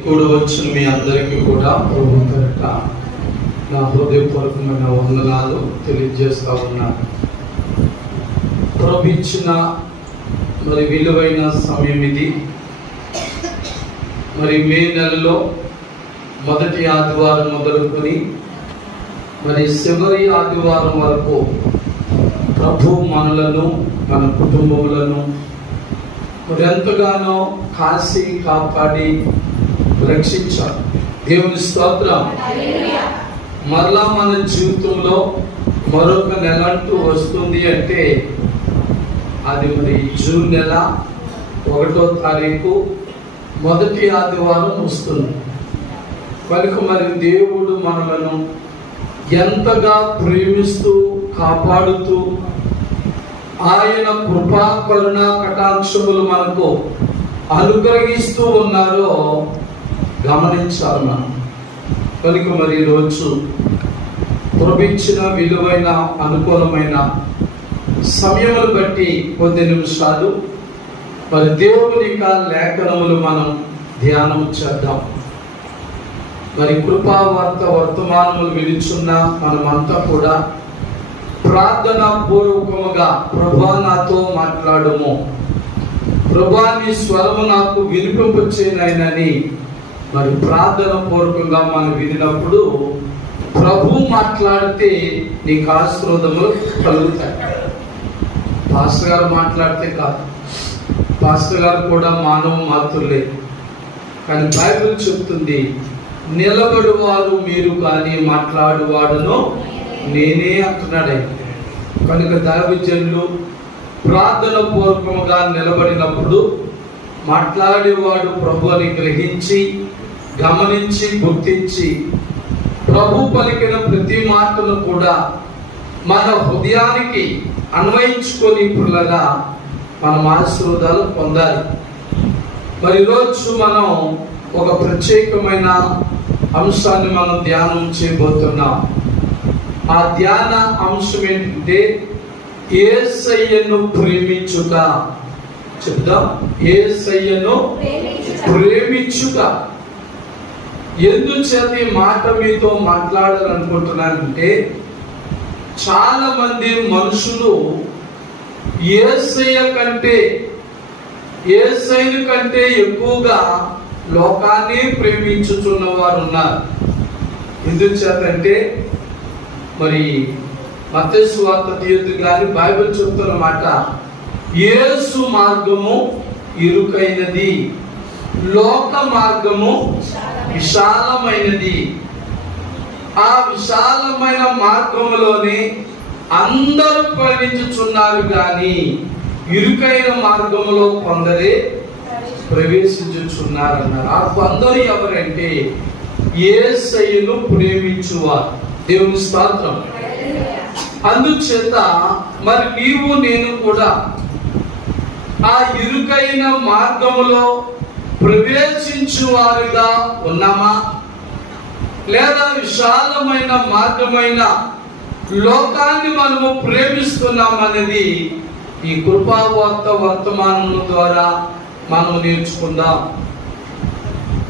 కూడా వచ్చిన మీ అందరికీ కూడా ప్రభు పేరిట నా హృదయపూర్వకమైన వందనాలు తెలియజేస్తా ఉన్నాను. ప్రభు ఇచ్చిన మరి విలువైన సమయం ఇది. మరి మే నెలలో మొదటి ఆదివారం మొదలుకొని మరి చివరి ఆదివారం వరకు ప్రభు మనలను మన కుటుంబములను మరి ఎంతగానో కాసి కాపాడి రక్షించారు. దేవుని స్తోత్రం. మరలా మన జీవితంలో మరొక నెల అంటూ వస్తుంది అంటే అది మరి జూన్ నెల 1వ తారీఖు మొదటి ఆదివారం వస్తుంది. కనుక మరి దేవుడు మనలను ఎంతగా ప్రేమిస్తూ కాపాడుతూ ఆయన కృపా కరుణ కటాక్షములు మనకు అనుగ్రహిస్తూ ఉన్నారో గమనించాలి మనం. కనుక మరి ఈరోజు ప్రభు విలువైన అనుకూలమైన సమయములు బట్టి కొద్ది నిమిషాలు మరి దేవుని యొక్క లేఖనములు మనం ధ్యానం చేద్దాం. మరి కృపావార్త వర్తమానములు విలుచున్న మనమంతా కూడా ప్రార్థనా పూర్వకముగా ప్రభువా నాతో మాట్లాడుము, ప్రభువా నీ స్వరము నాకు వినిపింపచేయనని మరి ప్రార్థన పూర్వకంగా మనం వినినప్పుడు ప్రభు మాట్లాడితే నీకు ఆశీర్వాదములు కలుగుతాయి. పాస్టర్ గారు మాట్లాడితే కాదు, పాస్టర్ గారు కూడా మానవ మాతృలే, కానీ బైబిల్ చెప్తుంది నిలబడువారు మీరు కానీ మాట్లాడువాడును నేనే అంటున్నాడే. కనుక దైవజనులు ప్రార్థన పూర్వకముగా నిలబడినప్పుడు మాట్లాడేవాడు ప్రభు అని గ్రహించి గమనించి గుర్తించి ప్రభు పలికిన ప్రతి మాటను కూడా మన హృదయానికి అన్వయించుకొని పుల్లగా మనం ఆశీర్వాదాలు పొందాలి. మరి ఈరోజు మనం ఒక ప్రత్యేకమైన అంశాన్ని మనం ధ్యానం చేయబోతున్నాం. ఆ ధ్యాన అంశం ఏంటంటే యేసయ్యను ప్రేమించుట. చెప్దాం, యేసయ్యను ప్రేమించుట. ఎందుచేత ఈ మాట మీతో మాట్లాడాలనుకుంటున్నానంటే చాలా మంది మనుషులు యేసయ్యను కంటే ఎక్కువగా లోకాన్ని ప్రేమించుచున్న వారు ఉన్నారు. ఎందుచేత అంటే మరి మత్తయి సువార్త తీయొద్దు కానీ బైబిల్ చెప్తున్న మాట యేసు మార్గము ఇరుకైనది, లోక మార్గము విశాలమైనది. ఆ విశాలమైన మార్గములోనే అందరూ ప్రవేశించుచున్నారు కానీ ఇరుకైన మార్గములో కొందరే ప్రవేశించుచున్నారన్నారు. ఆ కొందరు ఎవరంటే యేసయ్యను ప్రేమించువారు. దేవుని స్తోత్రం. అందుచేత మరి నీవు నేను కూడా ఆ ఇరుకైన మార్గములో ప్రవేశించువారుగా ఉన్నామా, లేదా విశాలమైన మార్గమైన లోకాన్ని మనము ప్రేమిస్తున్నామనేది ఈ కృపావార్త వర్తమానముల ద్వారా మనం నేర్చుకుందాం.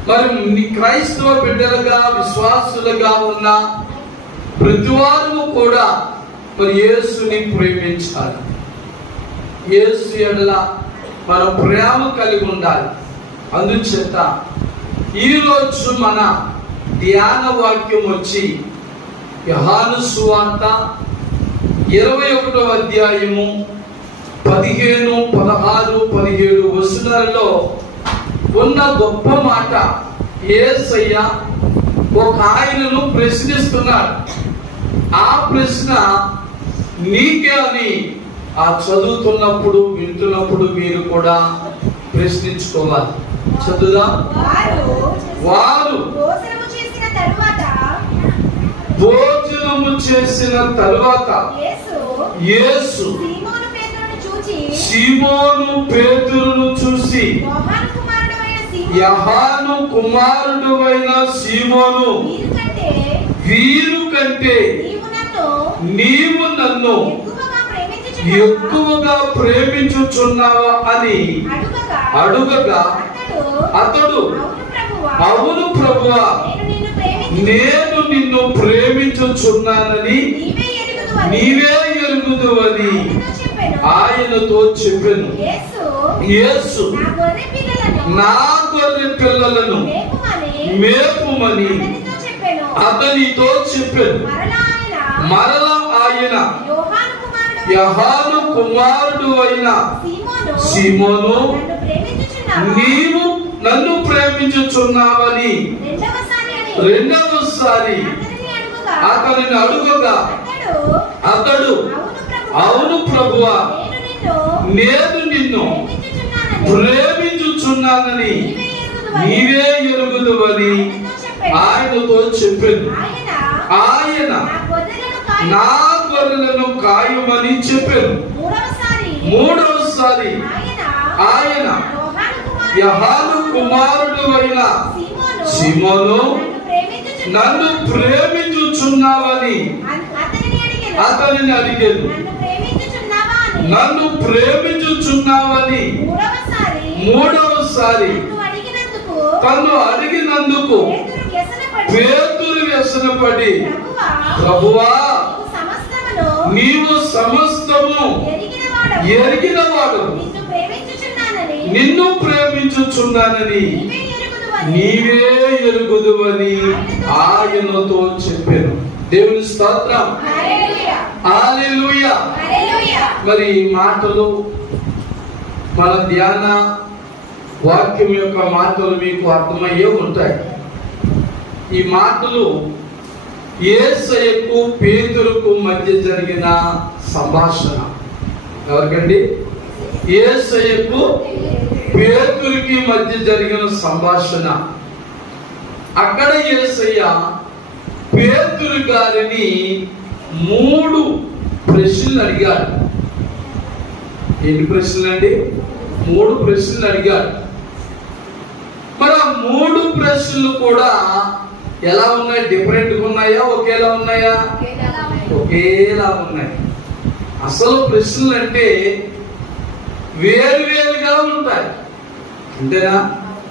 మరి క్రైస్తవ బిడ్డలుగా విశ్వాసులుగా ఉన్న ప్రతివారు కూడా మరి యేసుని ప్రేమించాలి. యేసు ఎడల మనం ప్రేమ కలిగి ఉండాలి. అందుచేత ఈరోజు మన ధ్యాన వాక్యం వచ్చి యోహాను సువార్త 21వ అధ్యాయము 15, 16, 17 వచనాలలో ఉన్న గొప్ప మాట. యేసయ్య ఒక ఆయనను ప్రశ్నిస్తున్నాడు. ఆ ప్రశ్న నీకే అని ఆ చదువుతున్నప్పుడు వింటున్నప్పుడు మీరు కూడా ప్రశ్నించుకోవాలి. చదువుదా. వారు భోజనము చేసిన తరువాత యేసు సీమోను పేతురును చూసి యోహాను కుమారుడైన సీమోను, వీరు కంటే నీవు నన్ను ఎక్కువగా ప్రేమించుచున్నావా అని అడుగగా అతడు అవును ప్రభువా, నేను నిన్ను ప్రేమించుచున్నానని నీవే ఎరుగుదువని ఆయనతో చెప్పెను. యేసు నా గొర్రె పిల్లలను మేపుమని అతనితో చెప్పెను. మరలా ఆయన యోహాను కుమారుడు అయిన సీమోను, నీవు నన్ను ప్రేమించుచున్నావని రెండవసారి అతనిని అడుగగా అతడు, అవును ప్రభువా, నేను నిన్ను ప్రేమించుచున్నానని నీవే ఎరుగుదువని ఆయనతో చెప్పాను. ఆయన నా గొర్రెలను కాయమని చెప్పాను. మూడవసారి ఆయన యోహాను కుమారుడు అయిన సీమోను, నన్ను ప్రేమించుచున్నావని అతనిని అడిగాను. నన్ను ప్రేమించుచున్నావని మూడవసారి తను అడిగినందుకు పేతురు వ్యసనపడి, ప్రభువా, నీవు సమస్తము ఎరిగినవాడు, నిన్ను ప్రేమించుచున్నానని నీవే ఎరుగుదువని ఆయనతో చెప్పాను. దేవుని స్తోత్రం, హల్లెలూయా. మరి ఈ మాటలు మన ధ్యాన వాక్యం యొక్క మాటలు మీకు అర్థమయ్యే ఉంటాయి. ఈ మాటలు యేసయ్యకు పేతురుకు మధ్య జరిగిన సంభాషణ. ఎవరికండి? యేసయ్యకు పేతురుకి మధ్య జరిగిన సంభాషణ. అక్కడ యేసయ్య పేతురు గారిని 3 ప్రశ్నలు అడిగాడు. ఎన్ని ప్రశ్నలు అండి? 3 ప్రశ్నలు అడిగాడు. మరి ఆ 3 ప్రశ్నలు కూడా ఎలా ఉన్నాయి? డిఫరెంట్గా ఉన్నాయా, ఒకేలా ఉన్నాయా? ఒకేలా ఉన్నాయి. అసలు ప్రశ్నలు అంటే వేరువేరుగా ఉంటాయి. అంతేనా?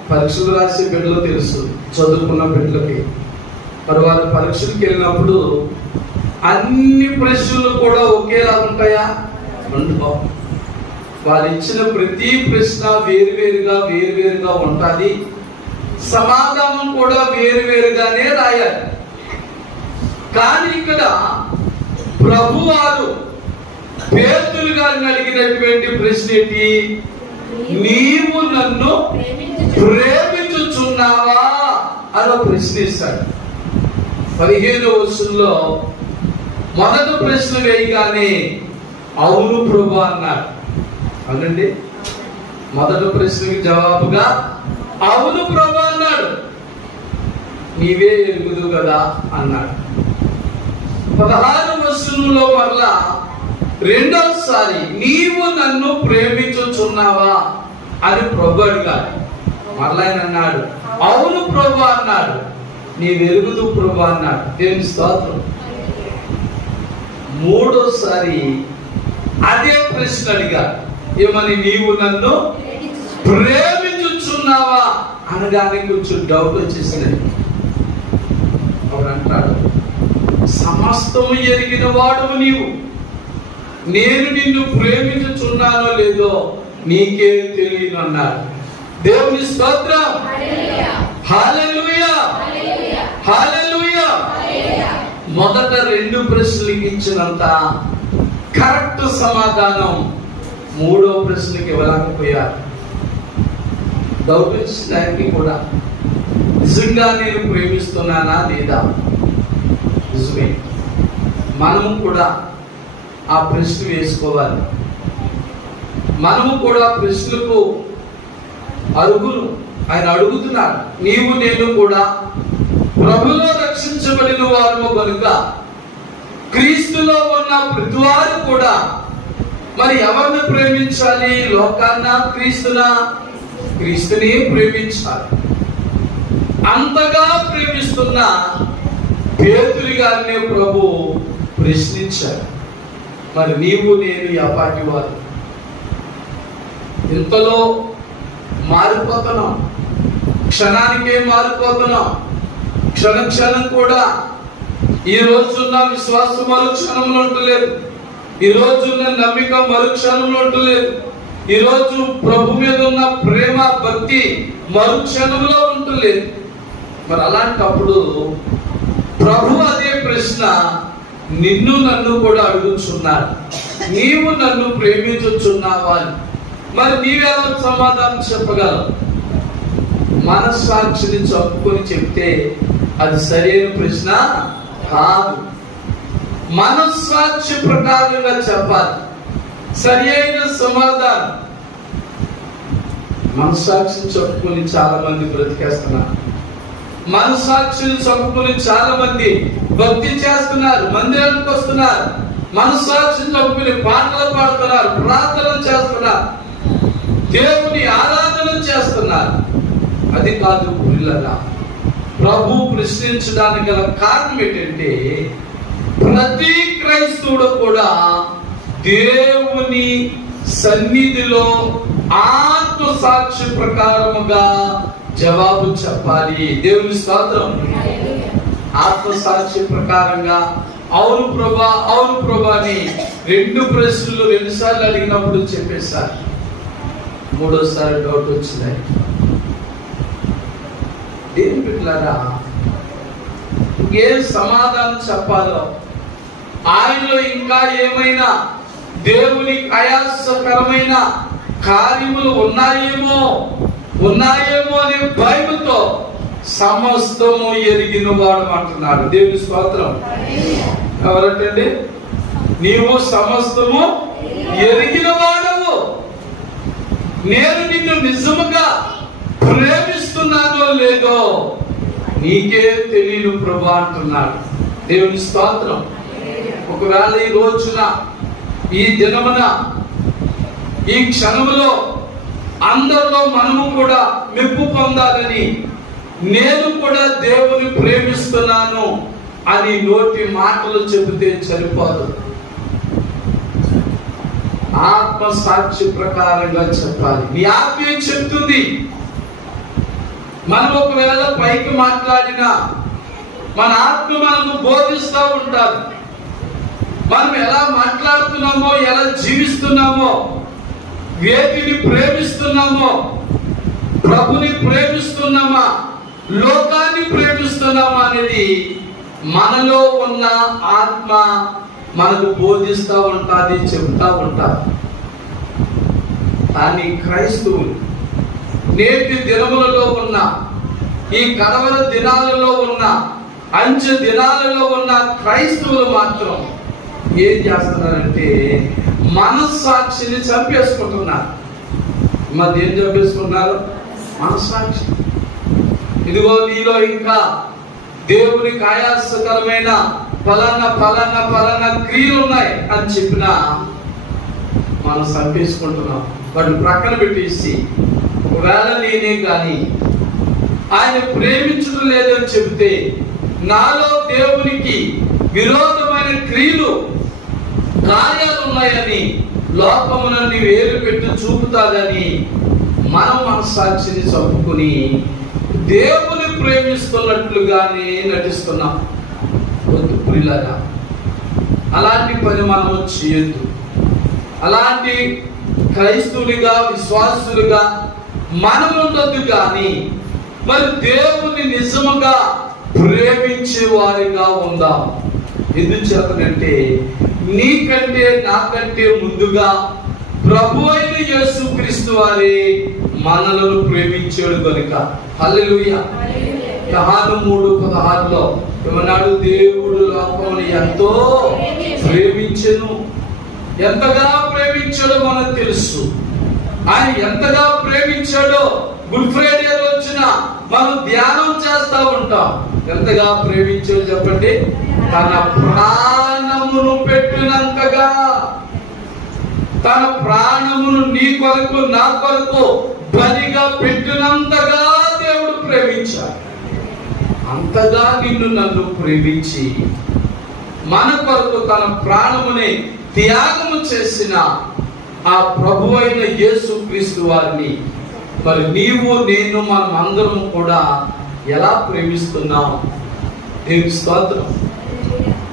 పరీక్షలు రాసే బిడ్డలు తెలుసు, చదువుకున్న బిడ్డలకి. మరి వారు పరీక్షలకు వెళ్ళినప్పుడు అన్ని ప్రశ్నలు కూడా ఒకేలా ఉంటాయా? ఉండవు. వారు ఇచ్చిన ప్రతి ప్రశ్న వేరువేరుగా ఉంటుంది. సమాధానం కూడా వేరువేరుగానే రాయాలి. కానీ ఇక్కడ ప్రభువారు పేతురు గారిని అడిగినటువంటి ప్రశ్న ఏంటి? నీవు నన్ను ప్రేమించుచున్నావా అని ప్రశ్నిస్తాడు. 15వ వచనంలో మొదటి ప్రశ్న వేయగానే అవును ప్రభు అన్నాడు. అవునండి, మొదటి ప్రశ్నకి జవాబుగా అవును ప్రభు అన్నాడు. నీవే ఎరుగుదు కదా అన్నాడు. 16వ వచనంలో మరలా రెండోసారి నీవు నన్ను ప్రేమించుచున్నావా అని ప్రభు అడిగాడు. మరలా ఆయన అన్నాడు అవును ప్రభు అన్నాడు. నీవెరుగుదు ప్రభు అన్నాడు. దేవుని స్తోత్రం. మూడోసారి అదే ప్రశ్న అడిగాడు. ఏమని? నీవు నన్ను ప్రేమించుచున్నావా అనగానే కొంచెం డౌట్ వచ్చేసినది. అప్పుడు అంటాడు, సమస్తము ఎరిగిన వాడు నీవు, నేను నిన్ను ప్రేమించుచున్నానో లేదో నీకే తెలియదు అన్నాడు. దేవుని స్తోత్రం, హల్లెలూయా, హల్లెలూయా. మొదట 2 ప్రశ్నలకు ఇచ్చినంత కరెక్ట్ సమాధానం 3వ ప్రశ్నకి ఇవ్వలేకపోయారు. డౌట్ వచ్చిన కూడా నిజంగా నేను ప్రేమిస్తున్నానా లేదా? నిజమే. మనము కూడా ఆ ప్రశ్న వేసుకోవాలి. మనము కూడా ప్రశ్నలకు అరుగులు ఆయన అడుగుతున్నాడు. నీవు నేను కూడా ప్రభులో రక్షించబడిన వారు కనుక క్రీస్తులో ఉన్న ప్రతి వారు కూడా మరి ఎవరిని ప్రేమించాలి? లోకాన్నా, క్రీస్తునా? క్రీస్తుని ప్రేమించాలి. అంతగా ప్రేమిస్తున్న పేతురు గారిని ప్రభు ప్రశ్నించారు. మరి నీవు నేను ఎపాటి వారు? ఇంతలో మారిపోతున్నాం. క్షణానికే మారిపోతున్నాం. క్షణం కూడా ఈ రోజున్న విశ్వాసం మరు క్షణంలో ఉండలేదు. ఈ రోజున్న నమ్మిక మరు క్షణంలో ఉండలేదు. ఈ రోజు ప్రభు మీద ఉన్న ప్రేమ భక్తి మరు క్షణంలో ఉండలేదు. మరి అలాంటప్పుడు ప్రభు అదే ప్రశ్న నిన్ను నన్ను కూడా అడుగుచున్నాడు, నీవు నన్ను ప్రేమించుచున్నావా అని. మరి నీవెలా సమాధానం చెప్పగలవు? మనస్సాక్షిని చంపుకొని చెప్తే అది సరైన ప్రశ్న కాదు. మనస్సాక్షి ప్రకారంగా చెప్పాలి సరి అయిన సమాధానం. మనస్సాక్షిని చంపుకొని చాలా మంది బ్రతికేస్తున్నారు. మనస్సాక్షిని చంపుకొని చాలా మంది భక్తి చేస్తున్నారు, మందిరానికి వస్తున్నారు. మనస్సాక్షిని చంపుకొని పాటలు పాడుతున్నారు, ప్రార్థనలు చేస్తున్నారు, దేవుని ఆరాధన చేస్తున్నారు. అది కాదు పిల్లరా. ప్రభు ప్రశ్నించడానికి గల కారణం ఏంటంటే ప్రతి క్రైస్తవుడు కూడా దేవుని సన్నిధిలో ఆత్మ సాక్షి ప్రకారముగా జవాబు చెప్పాలి. దేవుని స్తోత్రం. ఆత్మ సాక్షి ప్రకారంగా అవును ప్రభా, అవును ప్రభా అని 2 ప్రశ్నలు 2 సార్లు అడిగినప్పుడు చెప్పేశారు. 3వసారి డౌట్ వచ్చింది. దేని బిడ్డలారా, ఏం సమాధానం చెప్పాలో, ఆయనలో ఇంకా ఏమైనా దేవునికి ఆయాసకరమైన కార్యములు ఉన్నాయేమో అనే భయముతో సమస్తము ఎరిగిన వాడు అంటున్నాడు. దేవుని స్తోత్రం. ఎవరంటే నీవు సమస్తము ఎరిగిన వాడవు. నేను నిన్ను నిజముగా ప్రేమిస్తున్నానో లేదో నీకే తెలియదు ప్రభా అంటున్నాడు. దేవుని స్తోత్రం. ఒకవేళ ఈ రోజున, ఈ దినమున, ఈ క్షణములో అందరిలో మనము కూడా మెప్పు పొందాలని, నేను కూడా దేవుని ప్రేమిస్తున్నాను అని నోటి మాటలు చెబితే సరిపోదు. ఆత్మ సాక్షి ప్రకారంగా చెప్పాలి. నీ ఆత్మ ఏం చెప్తుంది? మనం ఒకవేళ పైకి మాట్లాడినా మన ఆత్మ మనకు బోధిస్తూ ఉంటారు. మనం ఎలా మాట్లాడుతున్నామో, ఎలా జీవిస్తున్నామో, వేటిని ప్రేమిస్తున్నామో, ప్రభుని ప్రేమిస్తున్నామా, లోకాన్ని ప్రేమిస్తున్నామా అనేది మనలో ఉన్న ఆత్మ మనకు బోధిస్తూ ఉంటుంది, చెబుతూ ఉంటారు. కానీ క్రైస్తవులు నేటి దినములలో ఉన్న, ఈ కడవర దినాలలో ఉన్న, అంచె దినాలలో ఉన్న క్రైస్తవులు మాత్రం ఏం చేస్తున్నారంటే మనస్సాక్షిని చంపేసుకుంటున్నారు. మరి ఏం చంపేసుకుంటున్నారు? మనస్సాక్షి. ఇదిగో నీలో ఇంకా దేవునికి ఆయాసకరమైన ఫలానా క్రియలు ఉన్నాయి అని చెప్పినా మనం చంపేసుకుంటున్నాం. వాటిని ప్రక్కన పెట్టేసి ఒకవేళ నేనే కానీ ఆయన ప్రేమించడం లేదని చెబితే నాలో దేవునికి విరోధమైన క్రియలు, కార్యాలు ఉన్నాయని లోకమునని వేలు పెట్టి చూపుతాదని మనం మనస్సాక్షిని చంపుకుని దేవుని ప్రేమిస్తున్నట్లుగానే నటిస్తున్నాం. వద్దు ప్రియులారా, అలాంటి పని మనం చేయొద్దు. అలాంటి క్రైస్తవులుగా, విశ్వాసులుగా మనం ఉండొద్దు. కానీ మరి దేవుని నిజముగా ప్రేమించే వారిగా ఉందాం. ఎందుచేతనంటే నీకంటే నాకంటే ముందుగా ప్రభు అయిన యేసుక్రీస్తు వారే మనలను ప్రేమించాడు కనుక. హల్లెలూయా. యోహాను 3:16లో ఏమన్నాడు? దేవుడు లోకమును ఎంతో ప్రేమించెను. ఎంతగా ప్రేమించాడో మనకు తెలుసు. ఆయన ఎంతగా ప్రేమించాడో గుడ్ ఫ్రైడే రోజున మనం ధ్యానం చేస్తా ఉంటాం. ఎంతగా ప్రేమించాడు చెప్పండి? తన ప్రాణమును పెట్టినంతగా, తన ప్రాణమును నీ కొరకు నా కొరకు బలిగా పెట్టినంతగా దేవుడు ప్రేమించాడు. అంతగా నిన్ను నన్ను ప్రేమించి మన కొరకు తన ప్రాణముని త్యాగము చేసిన ఆ ప్రభు అయిన యేసుక్రీస్తు వారిని మరి నీవు నేను మనం అందరం కూడా ఎలా ప్రేమిస్తున్నాం? దేవుని స్తోత్రం.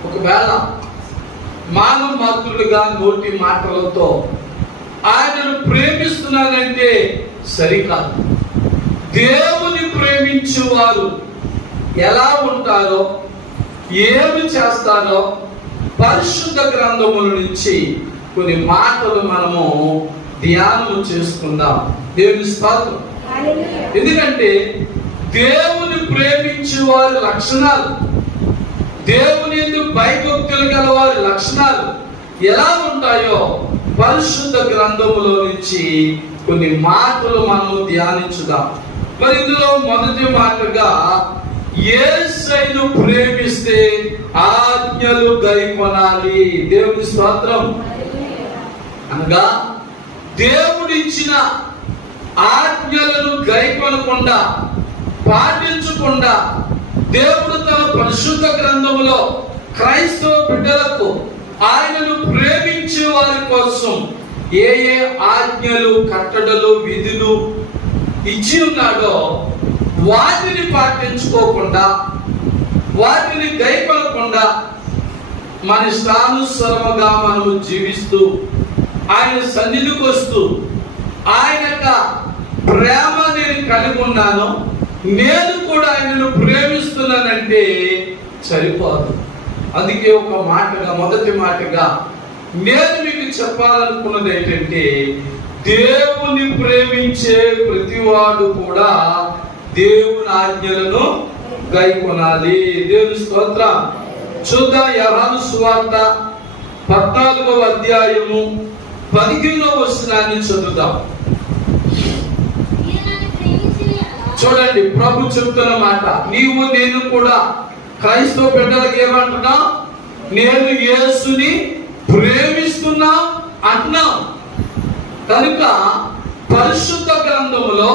ఒకవేళ మానవ మాతృలుగా నోటి మాటలతో ఆయనను ప్రేమిస్తున్నానంటే సరికాదు. దేవుని ప్రేమించే వారు ఎలా ఉంటారో, ఏమి చేస్తారో పరిశుద్ధ గ్రంథముల నుంచి కొన్ని మాటలు మనము ధ్యానం చేసుకుందాం. దేవుని స్తోత్రం. ఎందుకంటే దేవుని ప్రేమించే వారి లక్షణాలు, దేవుని యందు భయభక్తులు గల వారి లక్షణాలు ఎలా ఉంటాయో పరిశుద్ధ గ్రంథములో నుంచి కొన్ని మాటలు మనము ధ్యానించుదాం. మరి ఇందులో మొదటి మాటగా యేసును ప్రేమిస్తే ఆజ్ఞలు గైకొనాలి. దేవుని స్తోత్రం. అనగా దేవుడిచ్చిన ఆజ్ఞలను గైకొనకుండా, పాటించకుండా దేవుడు తన పరిశుద్ధ గ్రంథములో క్రైస్తవ బిడ్డలకు ఆయనను ప్రేమించే వారి కోసం ఏ ఏ ఆజ్ఞలు, కట్టడలు, విధులు ఇచ్చి ఉన్నాడో వాటిని పాటించుకోకుండా, వాటిని గైకొనకుండా మన ఇష్టానుసారముగా మనము జీవిస్తూ ఆయన సన్నిధికి వస్తూ ఆయన ప్రేమ నేను కలిగి ఉన్నాను, నేను కూడా ఆయనను ప్రేమిస్తున్నానంటే సరిపోదు. అందుకే ఒక మాటగా, మొదటి మాటగా నేను మీకు చెప్పాలనుకున్నది ఏంటంటే, దేవుని ప్రేమించే ప్రతివాడు కూడా దేవుని ఆజ్ఞలను గైకొనాలి. దేవుని స్తోత్రం. చూద్దాం. యోహాను సువార్త 14వ అధ్యాయము 15వ వచనాన్ని చదువుదాం. చూడండి, ప్రభు చెప్తున్న మాట. నీవు నేను కూడా క్రైస్తవ బిడ్డలకు ఏమంటున్నా? నేను యేసుని ప్రేమిస్తున్నా అంటున్నాం. కనుక పరిశుద్ధ గ్రంథములో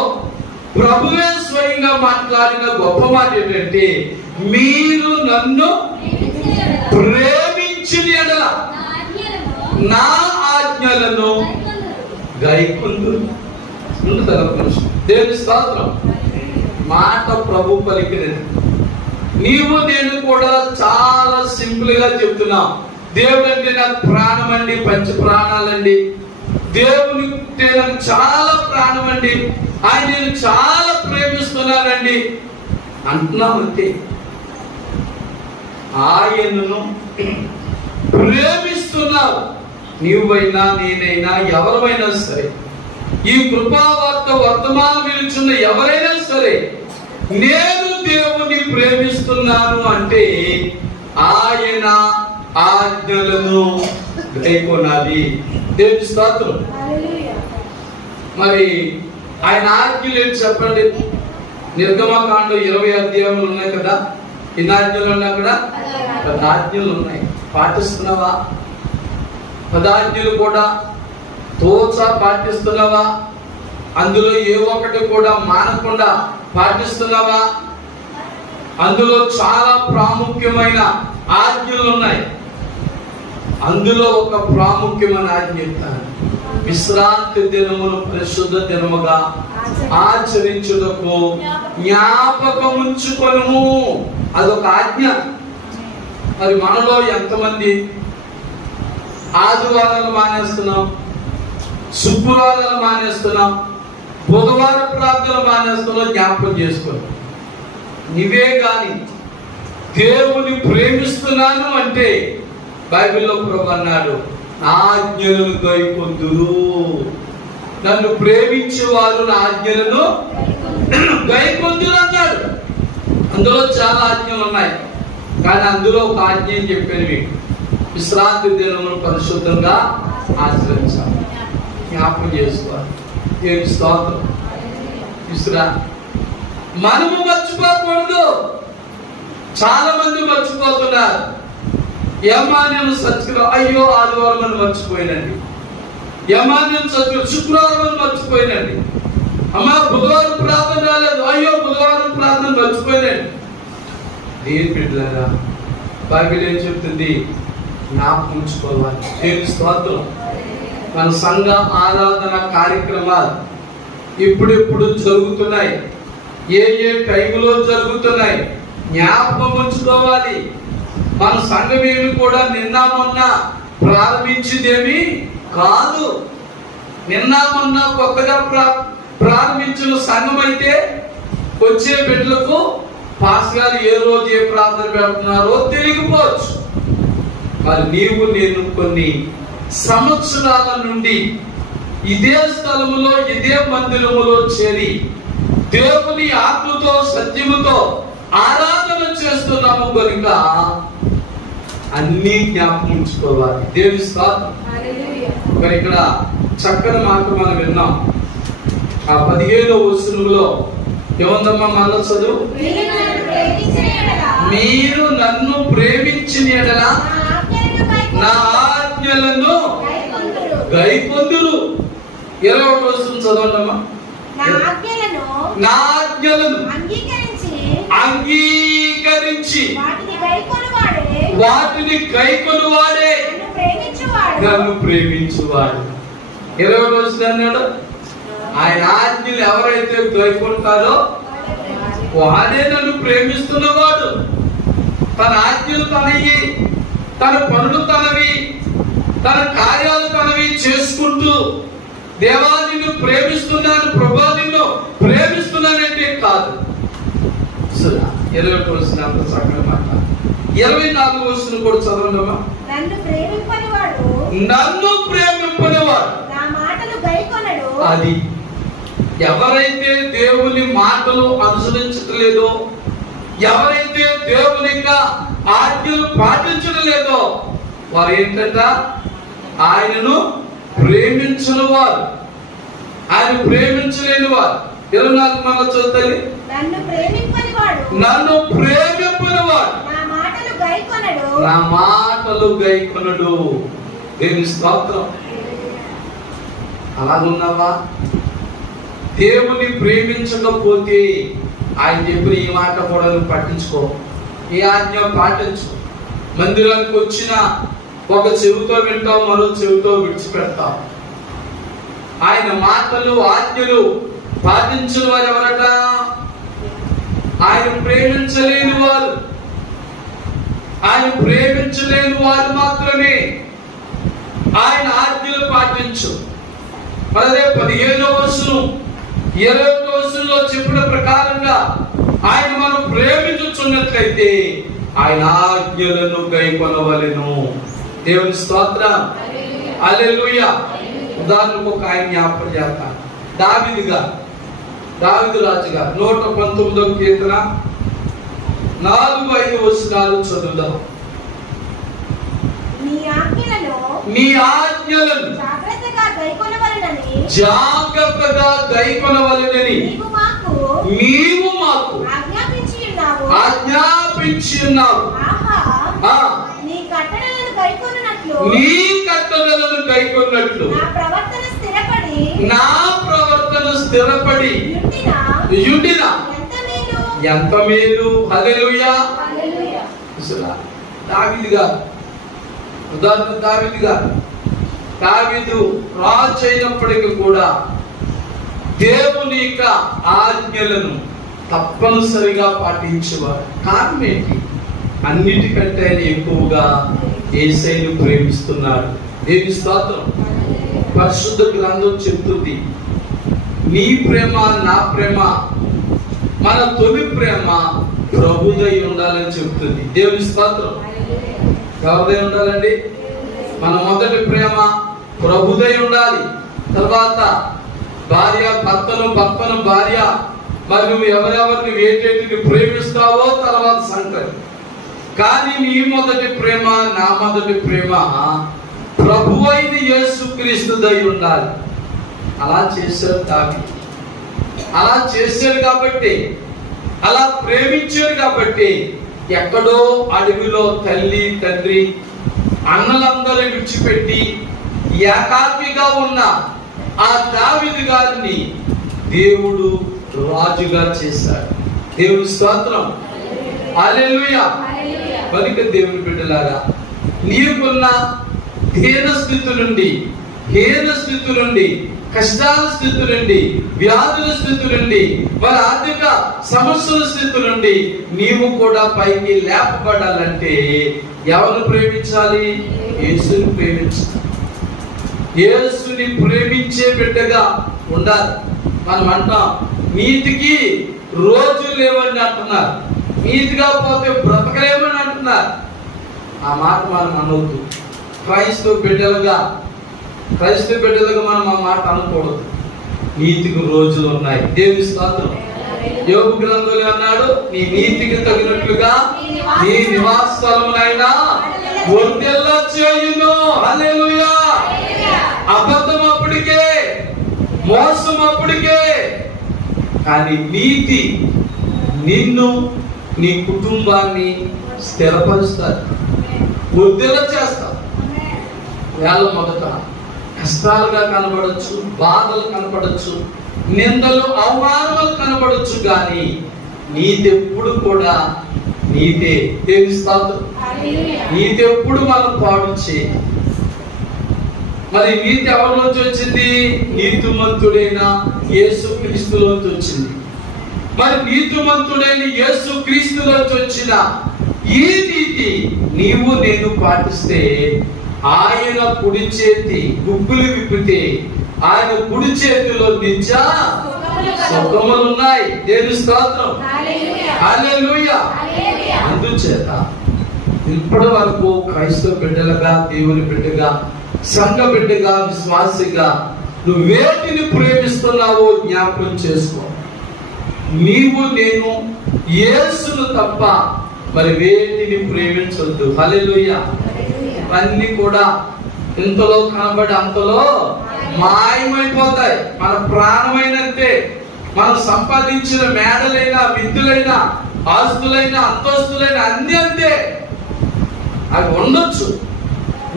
ప్రభువే స్వయంగా మాట్లాడిన గొప్ప మాట ఏంటంటే, మీరు నన్ను ప్రేమించిన యెడల నా ఆజ్ఞలను గైకొందురు. దేవుని స్తోత్రం. మాట ప్రభు పలికినది. నీవు నేను కూడా చాలా సింపుల్ గా చెప్తున్నాం. దేవుడు అంటే నాకు ప్రాణం అండి, పంచ ప్రాణాలండి, దేవుని నాకు చాలా ప్రాణం అండి, ఆయన నేను చాలా ప్రేమిస్తున్నానండి అంటున్నాం. అంతే. ఆయనను ప్రేమిస్తున్నావు. నీవైనా నేనైనా ఎవరైనా సరే, ఈ కృపావార్త వర్తమానం విలుచున్న ఎవరైనా సరే, నేను దేవుని ప్రేమిస్తున్నాను అంటే ఆయన ఆజ్ఞలను గైకొనాలి. దేవుని స్తోత్రం. మరి ఆయన ఆజ్ఞలు ఏంటి చెప్పండి? నిర్గమకాండం 20 అధ్యాయములు ఉన్నాయి కదా. ఎన్ని ఆజ్ఞలు ఉన్నాయి అక్కడ? 10 ఆజ్ఞలు ఉన్నాయి. పాటిస్తున్నావా? 10 ఆజ్ఞలు కూడా తోచా పాటిస్తున్నావా? అందులో ఏ ఒక్కటి కూడా మానకుండా పాటిస్తున్నావా? అందులో చాలా ప్రాముఖ్యమైన ఆజ్ఞలు ఉన్నాయి. అందులో ఒక ప్రాముఖ్యమైన ఆజ్ఞ చెప్తాను. విశ్రాంతి దినమును పరిశుద్ధ దినముగా ఆచరించుటకు జ్ఞాపకం ఉంచుకొనుము. అదొక ఆజ్ఞ. మరి మనలో ఎంతమంది ఆదివారాలు మానేస్తున్నాం, శుక్రవారాలు మానేస్తున్నాం, బుధవార ప్రార్థనలు మానేస్తున్నాం? జ్ఞాపకం చేసుకోండి. నీవే గాని దేవుని ప్రేమిస్తున్నాను అంటే బైబిల్లో ప్రభు అన్నాడు, ఆజ్ఞలను గైకొందురు. నన్ను ప్రేమించేవారు నా ఆజ్ఞలను గైకొందురు అన్నాడు. అందులో చాలా ఆజ్ఞలు ఉన్నాయి, కానీ అందులో ఒక ఆజ్ఞ అని చెప్పాను మీకు. విశ్రాంతి దినమును పరిశుద్ధంగా ఆచరించాలి, జ్ఞాపకం చేసుకోవాలి. దేవుని స్తోత్రం. మనము మర్చిపోకూడదు. చాలా మంది మర్చిపోతున్నారు. యమాన్యం సత్యలో అయ్యో ఆదివారం అని మర్చిపోయినండి, యమాన్యం సత్యం శుక్రవారం అని మర్చిపోయినండి, అమ్మ బుధవారం ప్రార్థన రాలేదు, అయ్యో బుధవారం ప్రార్థన మర్చిపోయినండి. దేని బిడ్డలారా, బైబిల్ ఏం చెప్తుంది? జ్ఞాపకం ఉంచుకోవాలి. దేవుని స్తోత్రం. మన సంఘ ఆరాధన కార్యక్రమాలు ఇప్పుడిప్పుడు జరుగుతున్నాయి, ఏ టైంలో జరుగుతున్నాయి జ్ఞాపకం ఉంచుకోవాలి. మన సంఘమేమి కూడా నిన్న మొన్న ప్రారంభించిందేమి కాదు. నిన్న మొన్న కొత్తగా ప్రారంభించిన సంఘం అయితే వచ్చే బిడ్డలకు పాస్ గారు ఏ రోజు ఏ ప్రార్థన పెడుతున్నారో తెలియకపోవచ్చు. మరి నీవు నేను కొన్ని సంవత్సరాల నుండి ఇదే స్థలములో ఇదే మందిరములో చేరి దేవుని ఆత్మతో సత్యముతో ఆరాధన చేస్తున్నాము కనుక అన్ని జ్ఞాపకం ఉంచుకోవాలి. దేవుని స్తోత్రం. మరి ఇక్కడ చక్కని మాట మనం విన్నాం. ఆ 15వ వచనంలో ఏముందమ్మా? మళ్ళా చదువు. మీరు నన్ను ప్రేమించిన యెడల నా ఆజ్ఞలను గైకొందురు. 20వ వచనం చదవండమ్మా. నా ఆజ్ఞలను అంగీకరించి వాటిని గైకొనువాడే నన్ను ప్రేమించువాడు. 20వ వచనం అన్నాడు, ఆయన ఆజ్ఞలు ఎవరైతే గైకొంటారో వాడే నన్ను ప్రేమిస్తున్నవాడు. తన ఆజ్ఞలు తనవి, తన పనులు తనవి, తన కార్యాలు తనవి చేసుకుంటూ దేవా నిన్ను ప్రేమిస్తున్నాను, ప్రభా నిన్ను ప్రేమిస్తున్నానంటే కాదు. 21వ వచనం అంత చక్కగా మాట. 24వ వచనం కూడా చదవండమ్మా. నన్ను ప్రేమింపనివాడు అది ఎవరైతే దేవుని మాటలు అనుసరించట్లేదో, ఎవరైతే దేవుని యొక్క ఆజ్ఞలు పాటించడం లేదో వారు ఏంటంట? ఆయనను ప్రేమించని వారు, ఆయన ప్రేమించలేని వారు. 24 మళ్ళీ చూద్దాలి. నన్ను ప్రేమింపని వాడు నా మాటలు గైకొనడు. దేవుని స్తోత్రం. అలాగున్నావా? దేవుని ప్రేమించకపోతే ఆయన చెప్పిన ఈ మాట కూడా నువ్వు పట్టించుకో, ఈ ఆజ్ఞ పాటించు. మందిరానికి వచ్చిన ఒక చెవితో వింటావు, మరో చెవితో విడిచిపెడతావు. ఆయన మాటలు ఆజ్ఞలు పాటించిన వారు ఎవరట? ఆయన ప్రేమించలేని వారు. ఆయన ప్రేమించలేని వారు మాత్రమే ఆయన ఆజ్ఞలు పాటించు. అదే 15వ వచనం 20వ వచనంలో చెప్పిన ప్రకారంగా ఆయన మనం ప్రేమించుచున్నట్లయితే ఆయన ఆజ్ఞలను గైకొనవలెను. దేవుని స్తోత్రం. హల్లెలూయా. ఉదాహరణకు ఒక ఆయన జ్ఞాపకం చేస్తాను. దావీదు రాజుగా 119వ కీర్తన 4-5 వచనాలు చదువుదాం. నీ ఆజ్ఞలను జాగ్రత్తగా గైకొనవలెనని నీవు మాకు ఆజ్ఞాపించి ఉన్నావు. నీ కట్టడలను గైకొన్నట్లు నా ప్రవర్తన స్థిరపడి యుండిన ఎంత మేలు. హల్లెలూయా. దావీదు రాజు అయినప్పటికీ కూడా దేవుని యొక్క ఆజ్ఞలను తప్పనిసరిగా పాటించేవాడు. కారణం ఏంటి? అన్నిటికంటే ఆయన ఎక్కువగా యేసయ్యను ప్రేమిస్తున్నాడు. దేవుని స్తోత్రం. పరిశుద్ధ గ్రంథం చెప్తుంది, నీ ప్రేమ నా ప్రేమ, మన తొలి ప్రేమ ప్రభుదై ఉండాలని చెప్తుంది. దేవుని స్తోత్రం. ఎవరిదై ఉండాలండి? మన మొదటి ప్రేమ ప్రభుదై ఉండాలి. తర్వాత భార్య భర్తను, భర్తను భార్య, మరి నువ్వు ఎవరెవరిని ఏంటేంటిని ప్రేమిస్తావో తర్వాత సంగతి. కానీ నీ మొదటి ప్రేమ, నా మొదటి ప్రేమ ప్రభువైన యేసుక్రీస్తుదై ఉండాలి. అలా చేశారు దావీదు. అలా చేశారు కాబట్టి, అలా ప్రేమించారు కాబట్టి ఎక్కడో అడవిలో తల్లి తండ్రి అన్నలందరూ విడిచిపెట్టి ఏకాకిగా ఉన్న ఆ దావీదు గారిని దేవుడు రాజుగా చేశాడు. దేవుని స్తోత్రం. హల్లెలూయా. కనుక దేవుని బిడ్డలారా, నీకున్న దీన స్థితి నుండి హీన స్థితి నుండి, కష్టాల స్థితి నుండి, వ్యాధుల స్థితి నుండి, మరి ఆర్థిక సమస్యల స్థితి నుండి నీవు కూడా పైకి లేపబడాలంటే ఎవరు ప్రేమించాలి? యేసుని ప్రేమించాలి. యేసుని ప్రేమించే బిడ్డగా ఉండాలి. మనం అంటాం నీతికి రోజు లేవని అంటున్నారు, నీతిగా పోతే బ్రతకలేమని అంటున్నారు. ఆ మాట మనం అనవద్దు. క్రైస్తవ బిడ్డలుగా మనం ఆ మాట అనకూడదు. నీతికి రోజులు ఉన్నాయి. దేవుని స్తోత్రం. యోబు గ్రంథంలో అన్నాడు, నీ నీతికి తగినట్లుగా నీ నివాస స్థలమునైనా వర్ధిల్ల చేయును. హల్లెలూయా. అబద్ధం అప్పటికే, మోసం అప్పటికే, కానీ నీతి నిన్ను, నీ కుటుంబాన్ని స్థిరపరుస్తారు, వర్ధిల్ల చేస్తారు. వేళ మొదట కష్టాలుగా కనబడచ్చు, బాధలు కనపడచ్చు, నిందలు అవమానాలు కనబడచ్చు, కానీ నీతి ఎప్పుడు కూడా నీతే. తెలుస్తాదు నీతి ఎప్పుడు మనం పాడు చేయాలి. మరి నీతి ఎవరిలోంచి వచ్చింది? నీతిమంతుడైన యేసు క్రీస్తులోంచి వచ్చింది. మరి నీతిమంతుడైన యేసు క్రీస్తులోంచి వచ్చిన ఈ నీతి నీవు నేను పాటిస్తే ఆయన కుడి చేతి గుగ్గులు విప్పితే ఆయన కుడి చేతిలో నిజ సుఖములు ఉన్నాయి. దేవుని స్తోత్రం. హల్లెలూయా. అందుచేత ఇప్పటి వరకు క్రైస్తవ బిడ్డలుగా, దేవుని బిడ్డగా, సంఘ బిడ్డగా, విశ్వాసిగా నువ్వు వేటిని ప్రేమిస్తున్నావో జ్ఞాపకం చేసుకో. నీవు నేను యేసును తప్ప మరి వేటిని ప్రేమించొద్దు. హల్లెలూయా. అన్ని కూడా ఇంతలో కనబడి అంతలో మాయమైపోతాయి. మన ప్రాణమైనంతే, మనం సంపాదించిన మేడలైనా, విద్యులైనా, ఆస్తులైనా, అంతస్తులైనా అన్ని అంతే. అవి ఉండొచ్చు,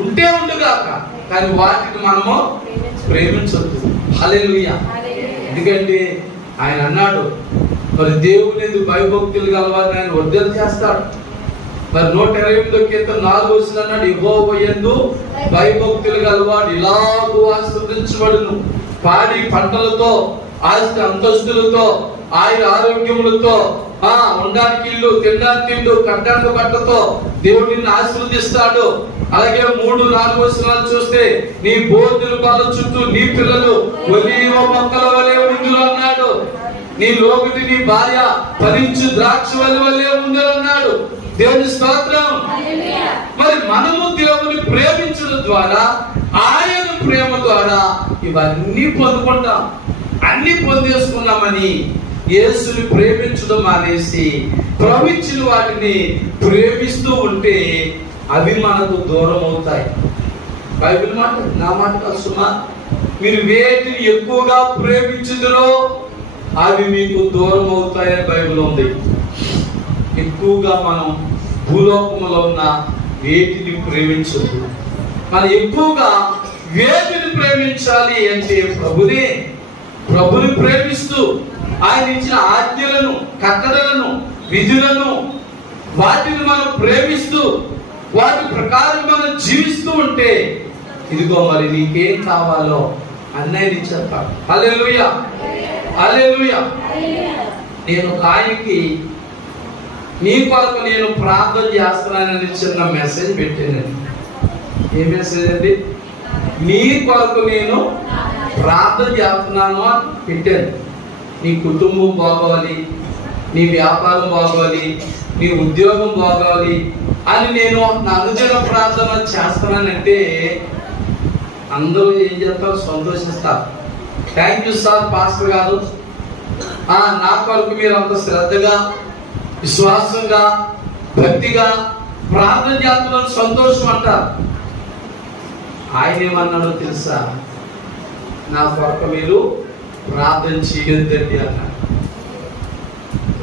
ఉంటే ఉండుగాక, కానీ వాటిని మనము ప్రేమించొద్దు. హల్లెలూయా. ఎందుకంటే ఆయన అన్నాడు, మరి దేవుని ఎందుకు భయభక్తులు గలవారిని ఆయన వర్ధిల్ల చేస్తాడు. మరి 128వ కీర్తన 4వ వచనం అన్నాడు, యెహోవా యందు భయభక్తులు గలవాడు ఇలాగూ ఆశీర్వదించబడును. పాడి పంటలతో, ఆస్తి అంతస్తులతో, ఆయన ఆరోగ్యములతో, ఉండడానికి ఇల్లు, తినడానికి తిండు, కట్టడానికి బట్టతో దేవుడిని ఆశీర్వదిస్తాడు. అలాగే 3-4 వచనాలు చూస్తే నీ బోధుల బాల చుట్టూ నీ పిల్లలు ఒలీవ మొక్కల వలె ఉందులు అన్నాడు. నీ లోబడి నీ భార్య ఫలించు ద్రాక్ష వలె ఉందులు అన్నాడు. దేవుని స్తోత్రం. మరి మనము దేవుని ప్రేమించడం ద్వారా, ఆయన ప్రేమ ద్వారా ఇవన్నీ పొందుకుంటాం. అన్ని పొందేసుకున్నామని యేసుని ప్రేమించడం మానేసి ప్రవచించిన వాటిని ప్రేమిస్తూ ఉంటే అవి మనకు దూరం అవుతాయి. బైబిల్ మాట, నా మాట కాదు సుమా. మీరు వేటిని ఎక్కువగా ప్రేమించుదురో అవి మీకు దూరం అవుతాయని బైబిల్ ఉంది. ఎక్కువగా మనం భూలోకంలో ఉన్న వేటిని ప్రేమించదు. మనం ఎక్కువగా వేటిని ప్రేమించాలి అంటే ప్రభుని ప్రేమిస్తూ ఆయన ఇచ్చిన ఆజ్ఞలను, కట్టడలను, విధులను వాటిని మనం ప్రేమిస్తూ వాటి ప్రకారం మనం జీవిస్తూ ఉంటే ఇదిగో మరి నీకేం కావాలో అన్నయ్యని చెప్పాలి. హల్లెలూయా. హల్లెలూయా. నేను ఆయనకి నీ కొరకు నేను ప్రార్థన చేస్తున్నానని చిన్న మెసేజ్ పెట్టానండి. ఏ మెసేజ్ అండి? నీ కొరకు నేను ప్రార్థన చేస్తున్నాను అని పెట్టాను. నీ కుటుంబం బాగోవాలి, నీ వ్యాపారం బాగోవాలి, నీ ఉద్యోగం బాగోవాలి అని నేను నా అనుదిన ప్రార్థన చేస్తున్నానంటే అందరూ ఏం చేస్తారు? సంతోషిస్తారు. థ్యాంక్ యూ సార్ పాస్టర్ గారు, నా కొరకు మీరు అంత శ్రద్ధగా, విశ్వాసంగా, భక్తిగా ప్రార్థన చేస్తున్నారు, సంతోషం అంటారు. ఆయన ఏమన్నాడో తెలుసా? నా కొరకు మీరు ప్రార్థన చేయొద్దండి అన్నాడు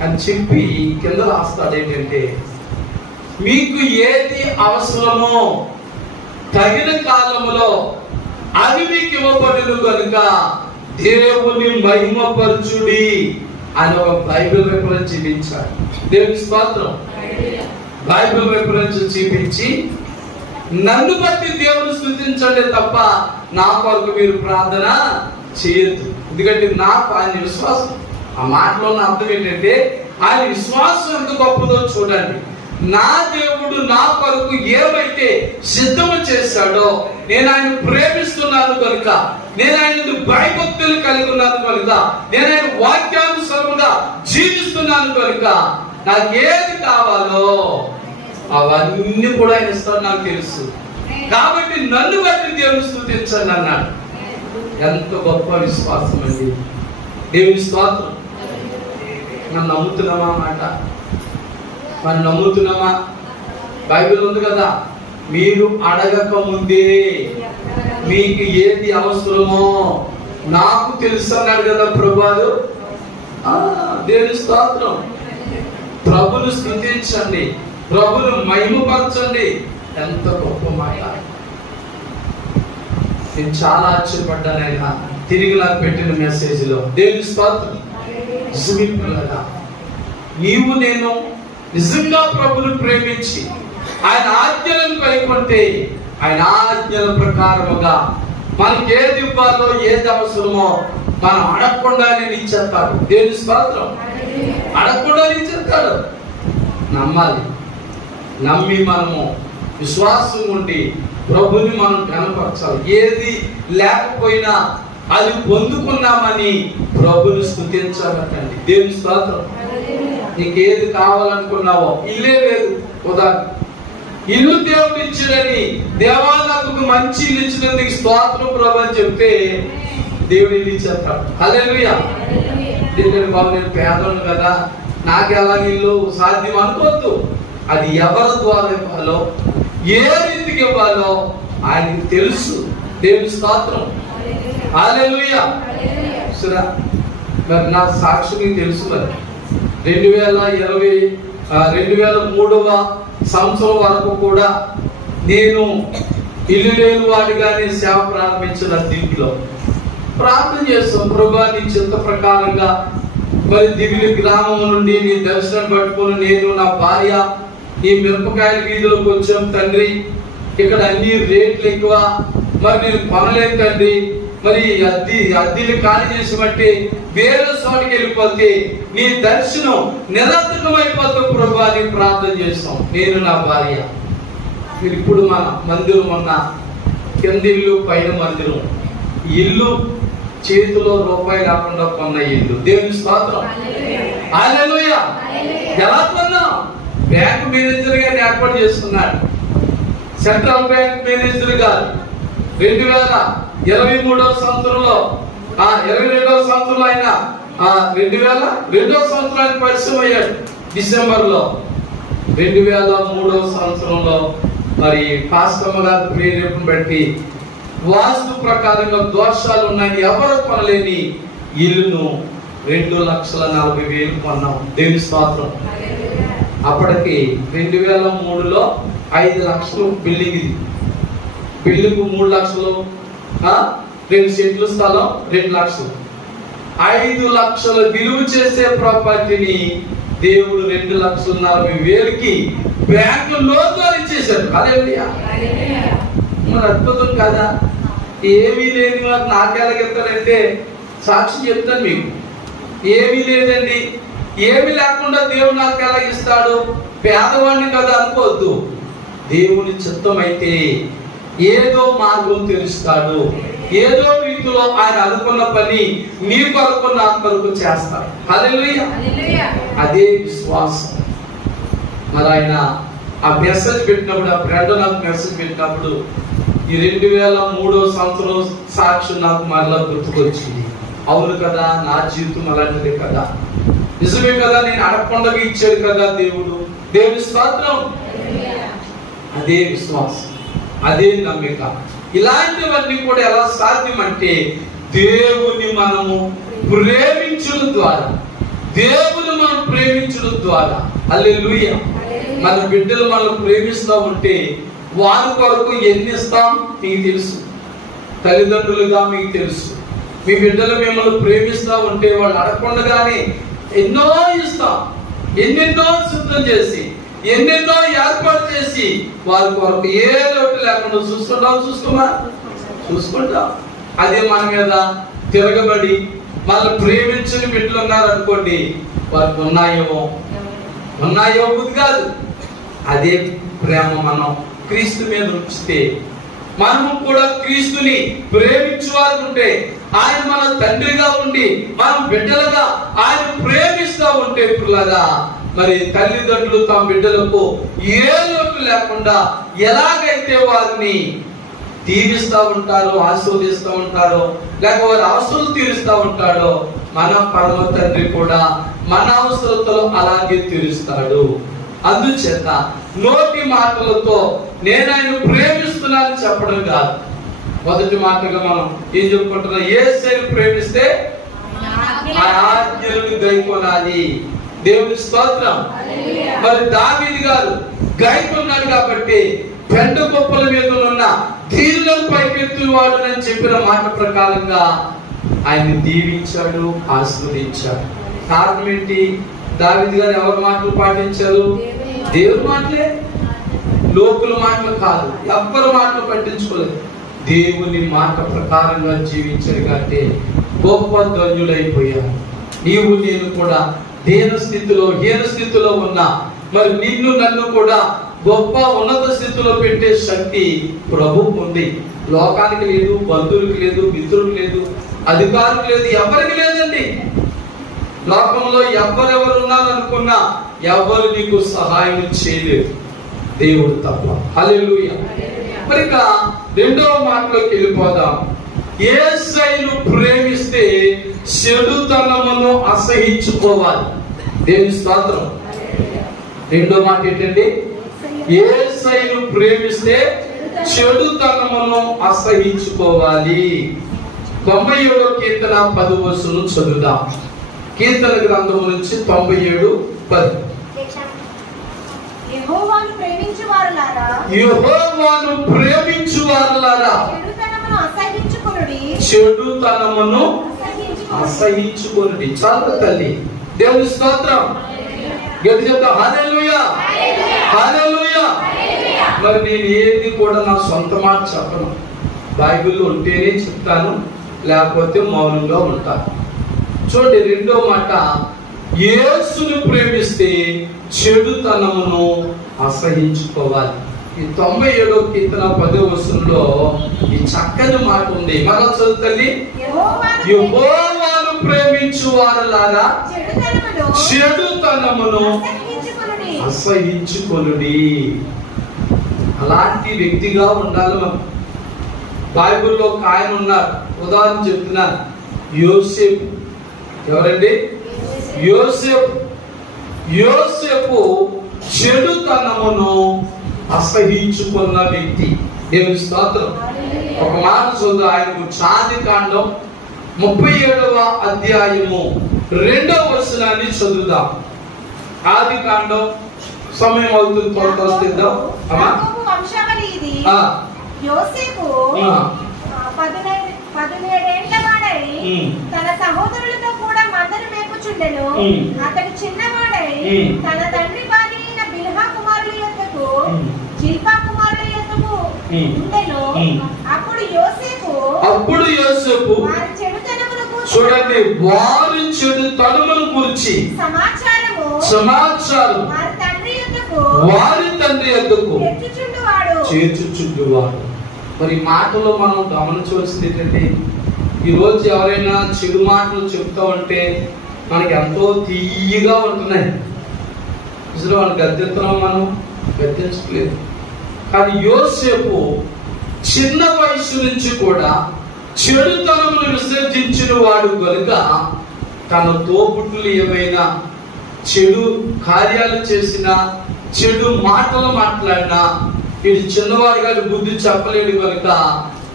అని చెప్పి కింద రాస్తాడు ఏంటంటే, మీకు ఏది అవసరమో తగిన కాలములో అది మీకు ఇవ్వబడును కనుక దేవుని మహిమపరచుడి అని ఒక బైబిల్ రెఫరెన్స్ చూపించాడు. దేవుని స్తోత్రం. బైబిల్ రెఫరెన్స్ చూపించి నన్ను బట్టి దేవుని స్తుతించండి తప్ప నా కొరకు మీరు ప్రార్థన చేయొద్దు. ఎందుకంటే నాకు ఆయన విశ్వాసం, ఆ మాటలో ఉన్న అర్థం ఏంటంటే ఆయన విశ్వాసం ఎంత గొప్పదో చూడండి. నా దేవుడు నా కొరకు ఏమైతే సిద్ధము చేశాడో, నేను ఆయన ప్రేమిస్తున్నాను కనుక, నేను ఆయన భయభక్తులు కలిగి ఉన్నాను కనుక, నేను ఆయన వాక్యానుసారముగా జీవిస్తున్నాను కనుక, నాకు ఏది కావాలో అవన్నీ కూడా ఆయన ఇస్తాడు నాకు తెలుసు. కాబట్టి నన్ను బట్టి దేవుని స్తుతించండి అన్నాడు. ఎంత గొప్ప విశ్వాసం అండి. దేవుని స్తోత్రం. మనం నమ్ముతున్నామా మాట? మనం నమ్ముతున్నామా? బైబిల్ ఉంది కదా, మీరు అడగక ముందే మీకు ఏది అవసరమో నాకు తెలుసు అన్నాడు కదా ప్రభువారు. దేవుని స్తోత్రం. ప్రభును స్తుతించండి, ప్రభును మహిమపరచండి. ఎంత గొప్ప మాట. నేను చాలా ఆశ్చర్యపడ్డాను ఆయన తిరిగి నాకు పెట్టిన మెసేజ్ లో. దేవుని స్తోత్రం. నీవు నేను నిజంగా ప్రభును ప్రేమించి ఆయన ఆజ్ఞలను కైకొంటే, ఆయన ఆజ్ఞల ప్రకారముగా మనకి ఏది ఇవ్వాలో ఏది అవసరమో మనం అడగకుండానే ఇచ్చేస్తాడు. దేవుని స్తోత్రం. అడగకుండా ఇచ్చేస్తాడు. నమ్మాలి. నమ్మి మనము విశ్వాసం ఉండి ప్రభుని మనం కనపరచాలి. ఏది లేకపోయినా అది పొందుకున్నామని ప్రభుని స్తుతించాలంటండి. దేవుని స్తోత్రం. నీకేది కావాలనుకున్నావో, ఇల్లే లేదు ఉదాహరణ, ఇల్లు దేవుడు ఇచ్చినని, దేవా నాకు మంచి ఇల్లు ఇచ్చినందుకు స్తోత్రం ప్రభు అని చెప్తే దేవుడు ఇల్లు ఇచ్చేస్తాడు. హల్లెలూయా. బాబు నేను పేదలను కదా, నాకు ఎలా ఇల్లు సాధ్యం అనుకోవద్దు. అది ఎవరి ద్వారా ఇవ్వాలో, ఏ రీతికి ఇవ్వాలో ఆయనకి తెలుసు. దేవుని స్తోత్రం. హల్లెలూయా. సరే, మరి నా సాక్షి మీకు తెలుసు. మరి 2023వ సంవత్సరం వరకు కూడా నేను ఇల్లు లేని వాడిగానే సేవ ప్రారంభించిన దీంట్లో ప్రార్థన చేస్తాం. ప్రభువా నీ చిత్త ప్రకారంగా మరి దివిలి గ్రామం నుండి నీ దర్శనం పట్టుకుని నేను నా భార్య ఈ మిరపకాయల వీధిలోకి వచ్చాం తండ్రి. ఇక్కడ అన్ని రేట్లు ఎక్కువ, మరి నేను కొనలేను తండ్రి. మరి అద్దెలు ఖాళీ చేసి బట్టి వేరే చోటికి వెళ్ళిపోతే నీ దర్శనం నిరర్థకమైపోతే ప్రభు అని ప్రార్థన చేస్తాం. నేను నా భార్య ఇప్పుడు మన మందిరం ఉన్న కింద ఇల్లు పైన మందిరం, ఇల్లు చేతిలో రూపాయి కాకుండా కొన్న ఇల్లు. దేవుని స్తోత్రం. హల్లెలూయా. ఎలా కొన్నాం? బ్యాంక్ మేనేజర్ గారిని ఏర్పాటు చేసుకున్నాడు. సెంట్రల్ బ్యాంక్ మేనేజర్ గారు 2023వ సంవత్సరంలో 22వ సంవత్సరంలో ఆయన 2002వ సంవత్సరానికి పరిచయం అయ్యాడు. డిసెంబర్లో 2003వ సంవత్సరంలో మరి పాస్టమ్మ గారి ప్రేరేపణ బట్టి వాస్తు ప్రకారంగా దోషాలు ఉన్నాయని ఎవరు కొనలేని ఇల్లును 2,40,000 కొన్నాం. దేవుని స్తోత్రం. అప్పటికి 2003లో 5 లక్షలు బిల్డింగ్. ఇది బిల్డింగ్ 3 లక్షలు, 2 సెంట్లు స్థలం 2 లక్షలు. 5 లక్షల విలువ చేసే ప్రాపర్టీని దేవుడు 2,40,000కి బ్యాంకు లోన్ ద్వారా ఇచ్చేశాడు. హల్లెలూయా. మరి అద్భుతం కదా. ఏమీ లేని వారు నాకెలాగెత్తారంటే సాక్షి చెప్తాను మీకు. ఏమీ లేదండి, ఏమి లేకుండా దేవుడు నాకు ఎలాగిస్తాడు, పేదవాడిని కదా అనుకోవద్దు. దేవుని చిత్తం అయితే ఏదో మార్గం తెలుస్తాడు. ఏదో రీతిలో ఆయన అనుకున్న పని నీ కొరకు నా కొరకు చేస్తాడు. హల్లెలూయా. అదే విశ్వాసం. మరి ఆయన ఆ మెసేజ్ పెట్టినప్పుడు, ఆ ఫ్రెండ్ నాకు మెసేజ్ పెట్టినప్పుడు ఈ 2003వ సంవత్సరం సాక్షి నాకు మరలా గుర్తుకొచ్చింది. అవును కదా, నా జీవితం అలాంటిదే కదా, నిజమే కదా, నేను అడగకుండా ఇచ్చాడు కదా దేవుడు. దేవుని స్తోత్రం. అదే విశ్వాసం, అదే నమ్మిక. ఇలాంటివన్నీ కూడా ఎలా సాధ్యం అంటే దేవుని మనము ప్రేమించడం ద్వారా, దేవుని మనం ప్రేమించడం ద్వారా. హల్లెలూయా. మన బిడ్డలు మనం ప్రేమిస్తూ ఉంటే వారి కొరకు ఎన్ని ఇస్తాం మీకు తెలుసు. తల్లిదండ్రులుగా మీకు తెలుసు. మీ బిడ్డలు మిమ్మల్ని ప్రేమిస్తూ ఉంటే వాళ్ళు అడగకుండానే ఎన్నో ఇస్తాం. ఎన్నెన్నో సిద్ధం చేసి, ఎన్నెన్నో ఏర్పాటు చేసి వారి కొరకు ఏ లోటు లేకుండా చూసుకుంటాం. చూసుకుంటాం. అదే మన మీద తిరగబడి మనల్ని ప్రేమించని బిడ్డలు ఉన్నారు అనుకోండి, వారికి ఉన్నాయో బుద్ధి కాదు. అదే ప్రేమ మనం క్రీస్తు మీద ఉంచితే, మనము కూడా క్రీస్తుని ప్రేమించువారు ఉంటే, ఆయన మన తండ్రిగా ఉండి మనం బిడ్డలుగా ఆయన ప్రేమిస్తూ ఉంటే పిల్లగా, మరి తల్లిదండ్రులు తమ బిడ్డలకు ఏ లోటు లేకుండా ఎలాగైతే వారిని దీవిస్తూ ఉంటారో, ఆశీర్వదిస్తూ ఉంటారో, లేక వారి అవసరాలు తీరుస్తూ ఉంటాడో, మన పరమ తండ్రి కూడా మన అవసరతలు అలాగే తీరుస్తాడు. అందుచేత నోటి మాటలతో నేను ఆయన ప్రేమిస్తున్నానని చెప్పడం కాదు. మొదటి మాటగా మనం ఏం చెప్పుకుంటున్నాం? యేసుని ప్రేమిస్తే ఆ ఆజ్ఞలను గైకొనాలి. దేవుని స్తోత్రం. మరి దావీదు గారు గైకొన్నాడు కాబట్టి పెంట గొప్పల మీద ఉన్న దీనులను పైకెత్తువాడు అని చెప్పిన మాట ప్రకారంగా ఆయన దీవించాడు, ఆశీర్వదించాడు. కారణం ఏంటి? దావీదు గారు ఎవరి మాటలు పాటించారు? దేవుని మాటలే, లోకుల మాటలు కాదు. ఎవ్వరి మాటలు పట్టించుకోలేదు. దేవుని మాట ప్రకారంగా జీవించారు కాబట్టి గొప్ప ధన్యులైపోయారు. నీవు నేను కూడా హీన స్థితిలో ఉన్నా, మరి నిన్ను నన్ను కూడా గొప్ప ఉన్నత స్థితిలో పెట్టే శక్తి ప్రభువుకు ఉంది. లోకానికి లేదు, బంధువులకు లేదు, మిత్రులకు లేదు, అధికారులకు లేదు, ఎవరికి లేదండి. లోకంలో ఎవరెవరు ఉన్నారనుకున్నా ఎవరు నీకు సహాయం చేయలేదు, దేవుడు తప్ప. హల్లెలూయా. మరి ఇక రెండవ మాటలోకి వెళ్ళిపోదాం. యేసయ్యను ప్రేమిస్తే చెడుతనమును అసహించుకోవాలి. దేవుని స్తోత్రం. రెండో మాట ఏంటండి? యేసయ్యను ప్రేమిస్తే చెడుతనమును అసహించుకోవాలి. 97వ కీర్తన 10వ వచనం చదువుదాం. కీర్తన గ్రంథం నుంచి 97:10. యెహోవాను ప్రేమించువారులారా చెడుతనమును అసహించుకొనుడి. చాలు తల్లి. దేవుని స్తోత్రం. గట్టి చెప్తా హల్లెలూయా, హల్లెలూయా. మరి నేను ఏది కూడా నా సొంత మాట చెప్పను. బైబిల్లో ఉంటేనే చెప్తాను, లేకపోతే మౌనంగా ఉంటాను. చూడండి, రెండో మాట, యేసును ప్రేమిస్తే చెడుతనమును అసహించుకోవాలి. ఈ 97వ కీర్తన 10వ వచనంలో ఈ చక్కని మాట ఉంది. మరో చదువుతల్లి. యెహోవాను ప్రేమించువారులారా చెడుతనమును అసహించుకొనుడి. అలాంటి వ్యక్తిగా ఉండాలి మనం. బైబిల్లో ఒక ఆయన ఉన్నారు, ఉదాహరణ చెప్తున్నారు, యోసేపు. ఎవరండి? యోసేపు చెడుతనమును అసహించుకున్న వ్యక్తి. దేవుని స్తోత్రం. ఒక మాట చదువు. ఆయనకు ఆదికాండం 37వ అధ్యాయము 2వ వచనాన్ని చదువుదాం. ఆదికాండం. సమయం అవుతుంది, త్వరగా వస్తుందాం. యోసేపు 17 ఏళ్ల వాడై తన సహోదరులతో కూడా మందను మేపుచుండెను. అతడు చిన్నవాడై తన తండ్రి భార్య అయిన బిల్హా కుమారుల యొద్దకు, జిల్పా కుమారుల యొద్దకు ఉండెను. అప్పుడు యోసేపు వారి చెడుతనమును చూడండి, వారి చెడుతనమును గురించి సమాచారం వారి తండ్రి యొద్దకు చేర్చుచుండువాడు. మరి మాటలో మనం గమనించవలసింది ఏంటంటే, ఈరోజు ఎవరైనా చెడు మాటలు చెప్తా ఉంటే మనకి ఎంతో తీయగా ఉంటున్నాయి. అసలు వాళ్ళు గద్దెత్తున్నాం, మనం గద్దెంచలేదు. కానీ యోసేపు చిన్న వయసు నుంచి కూడా చెడుతనమును విసర్జించిన వాడు కనుక తన తోబుట్టులు ఏమైనా చెడు కార్యాలు చేసినా, చెడు మాటలు మాట్లాడినా, వీడు చిన్నవాడు గారి బుద్ధి చెప్పలేడు కనుక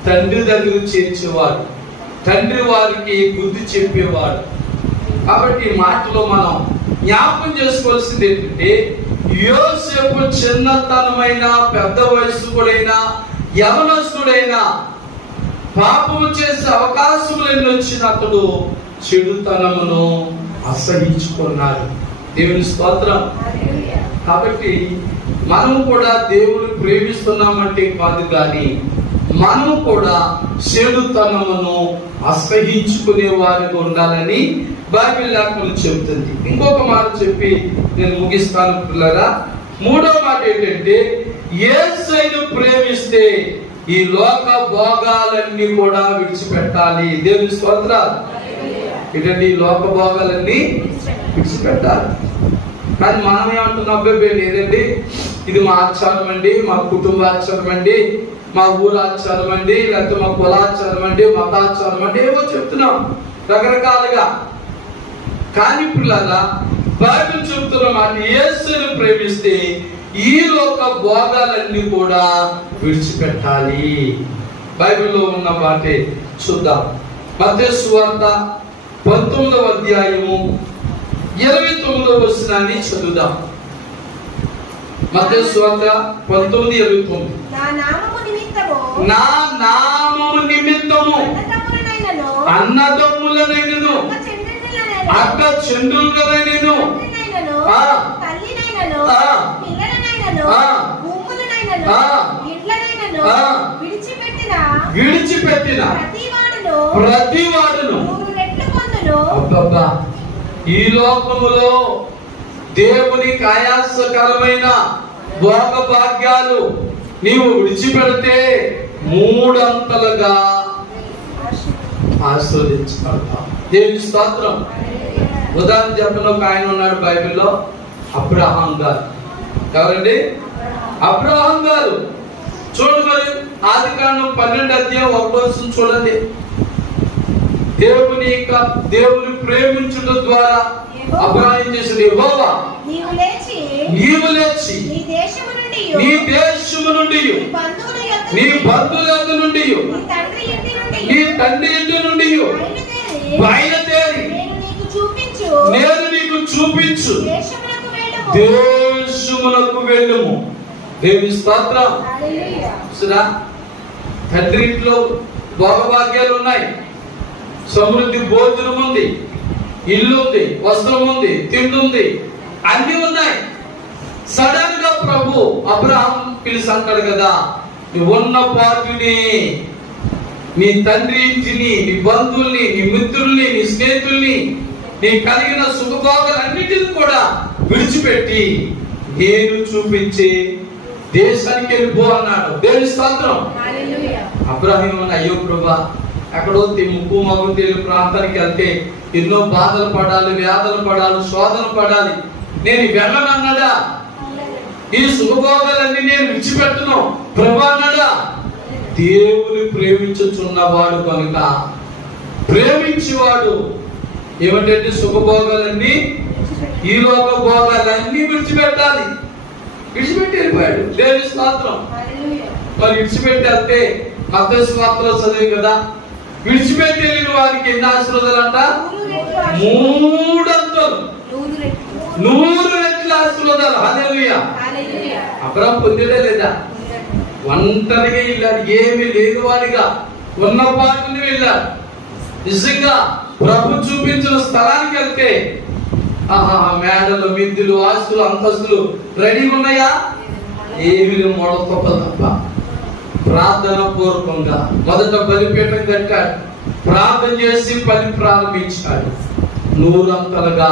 తండ్రి దగ్గర చేర్చేవాడు, తండ్రి వారికి బుద్ధి చెప్పేవాడు. కాబట్టి ఈ మాటలో మనం జ్ఞాపకం చేసుకోవాల్సింది ఏంటంటే, యోసేపు చిన్నతనమైన, పెద్ద వయస్సుడైనా, యవనస్తుడైనా పాపము చేసే అవకాశములు ఎన్ని వచ్చిన అతడు చెడుతనమును అసహించుకున్నాడు. దేవుని స్తోత్రం. కాబట్టి మనము కూడా దేవుని ప్రేమిస్తున్నామంటే కాదు, కానీ మనం కూడా చెడుతనమును అసహించుకునే వారికి ఉండాలని బైబిల్ లేఖనం చెబుతుంది. ఇంకొక మాట చెప్పి నేను ముగిస్తాను పిల్లరా. మూడో మాట ఏంటంటే, యేసును ప్రేమిస్తే ఈ లోక భోగాలన్నీ కూడా విడిచిపెట్టాలి. దేవుని స్తోత్రాలు. ఏంటంటే ఈ లోక భోగాలన్నీ విడిచిపెట్టాలి. కానీ మనం ఏమంటున్నాం, అబ్బాయి లేదండి, ఇది మా ఆచారం అండి, మా కుటుంబ ఆచారం అండి, మా ఊరు ఆచారం అండి, లేకపోతే మా కులాచారం అండి, మతాచారం అండి, ఏవో చెప్తున్నాం రకరకాలుగా. కానీ పిల్లలా బైబిల్ చెప్తున్న మాట, యేసును ప్రేమిస్తే ఈ లోక భోగాలన్నీ కూడా విడిచిపెట్టాలి. బైబిల్లో ఉన్న మాటే చూద్దాం. మత్తయి సువార్త 19వ అధ్యాయము 29వ వచనాన్ని చదువుదాం. మత్తయి సువార్త 19:29. నా నామము నిమిత్తము అన్నదమ్ములనైనను అక్క చెండులనైనను విడిచిపెట్టిన ప్రతివాడును అబ్బబ్బా, ఈ లోకములో దేవునికి ఆయాసకరమైన భోగ భాగ్యాలు నీవు విడిచిపెడితే మూడంతలుగా ఆశీర్వదించబడతావు. దేవుని స్తోత్రం. ఉదాహరణ చెప్పిన ఒక ఆయన ఉన్నాడు బైబిల్లో, అబ్రహాం గారు. ఎవరండి? అబ్రహాం గారు. చూడండి మరి ఆదికాండం 12వ అధ్యాయం 1వ వచనం చూడండి. దేవుని ప్రేమించడం ద్వారా అబ్రహాం చేసిన యెహోవా నీవు లేచి నీ దేశము నుండి నీ బంధువుల యొద్ద నుండి నీ తండ్రి ఇంటి నుండి బయలుదేరి నేను నీకు చూపించు దేశమునకు వెళ్ళుము. దేవుని స్తోత్రం. తండ్రి ఇంట్లో భోగభాగ్యాలు ఉన్నాయి, సమృద్ధి భోజనం ఉంది, ఇల్లు ఉంది, వస్త్రం ఉంది, తిండి ఉంది, అన్ని ఉన్నాయి. సడన్ గా ప్రభు అబ్రహాం పిలిచి అంటాడు కదా, ఉన్న పాటుని, నీ తండ్రి ఇంటిని, నీ బంధువుల్ని, నీ మిత్రుల్ని, నీ స్నేహితుల్ని, నీ కలిగిన సుఖభోగాలన్నిటిని కూడా విడిచిపెట్టి నేను చూపించే దేశానికి వెళ్ళిపో అన్నాడు. దేవుని స్తోత్రం. అబ్రహాం అయ్యో ప్రభా, ఎక్కడో ముక్కు మగు తెలియని ప్రాంతానికి వెళ్తే ఎన్నో బాధలు పడాలి, వ్యాధులు పడాలి, శోధనలు పడాలి, నేను వెళ్ళనన్నాడా? ఈ సుఖభోగాలన్నీ నేను విడిచిపెట్టను ప్రభా అన్నాడా? దేవుని ప్రేమించుచున్నవాడు కనుక, ప్రేమించేవాడు ఏమిటంటే సుఖభోగాలన్నీ, ఈ లోక భోగాలన్నీ విడిచిపెట్టాలి. విడిచిపెట్టి వెళ్ళిపోయాడు. దేవుని స్తోత్రం. మరి విడిచిపెట్టి వెళ్తే మత్తయి సువార్తలో చదివి కదా, విడిచిపెట్టి వెళ్ళిన వారికి ఎన్ని ఆశీర్వాదాలు అంట? 3 అంతలు, 100 రెట్ల ఆశీర్వాదాలు. హల్లెలూయా. అబ్రహాం పొందేదే లేదా? ఒంటరిగా వెళ్ళాడు, ఏమి లేని వాడిగా ఉన్న పాటని వెళ్ళాడు. నిజంగా ప్రభు చూపించిన స్థలానికి వెళ్తే మేడలు, మిద్దెలు, ఆస్తులు, అంతస్తులు రెడీగా ఉన్నాయా? ఏమి మొడతొక్క తప్ప. ప్రార్థన పూర్వకంగా మొదట బలిపీఠం కట్టాడు, ప్రార్థన చేసి పని ప్రారంభించాడు, 100 అంతలుగా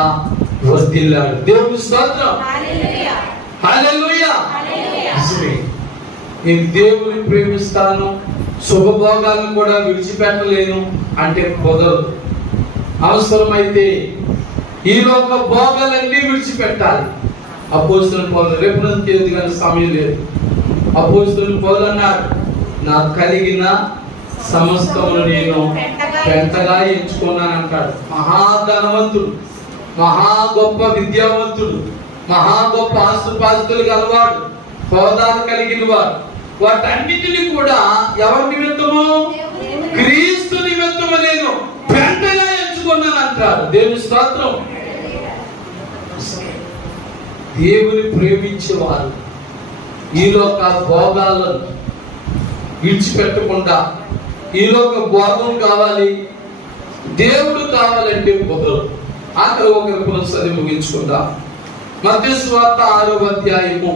వర్ధిల్లాడు. దేవుని స్తోత్రం. హల్లెలూయా. నేను దేవుని ప్రేమిస్తాను, శుభభోగాలను కూడా విడిచిపెట్టలేను అంటే కుదరదు. అవసరమైతే ఈ లోక భోగాలన్నీ విడిచిపెట్టాలి. అపోస్తలుడు పౌలు, రేపు తేదీ కానీ సమయం లేదు, అపోస్తలుడు పౌలు అన్నాడు, నాకు కలిగిన సమస్తమును నేను పెంటగా ఎంచుకున్నాను అంటాడు. మహాధనవంతుడు, మహా గొప్ప విద్యావంతుడు, మహా గొప్ప ఆస్తుపాస్తులు గలవాడు, హోదాలు కలిగిన వాడు, వాటన్నిటిని కూడా ఎవరి నిమిత్తము? క్రీస్తు నిమిత్తము నేను పెంటగా ఎంచుకున్నాను అంటాడు. దేవుని స్తోత్రం. దేవుని ప్రేమించేవారు ఈలోక భోగాలను విడిచిపెట్టకుండా, ఈలోక భోగం కావాలి, దేవుడు కావాలంటే కుదరదు. ఆఖరి ఒకరి పునఃసరి ముగించుకుందాం. మత్తయి సువార్త 6వ అధ్యాయము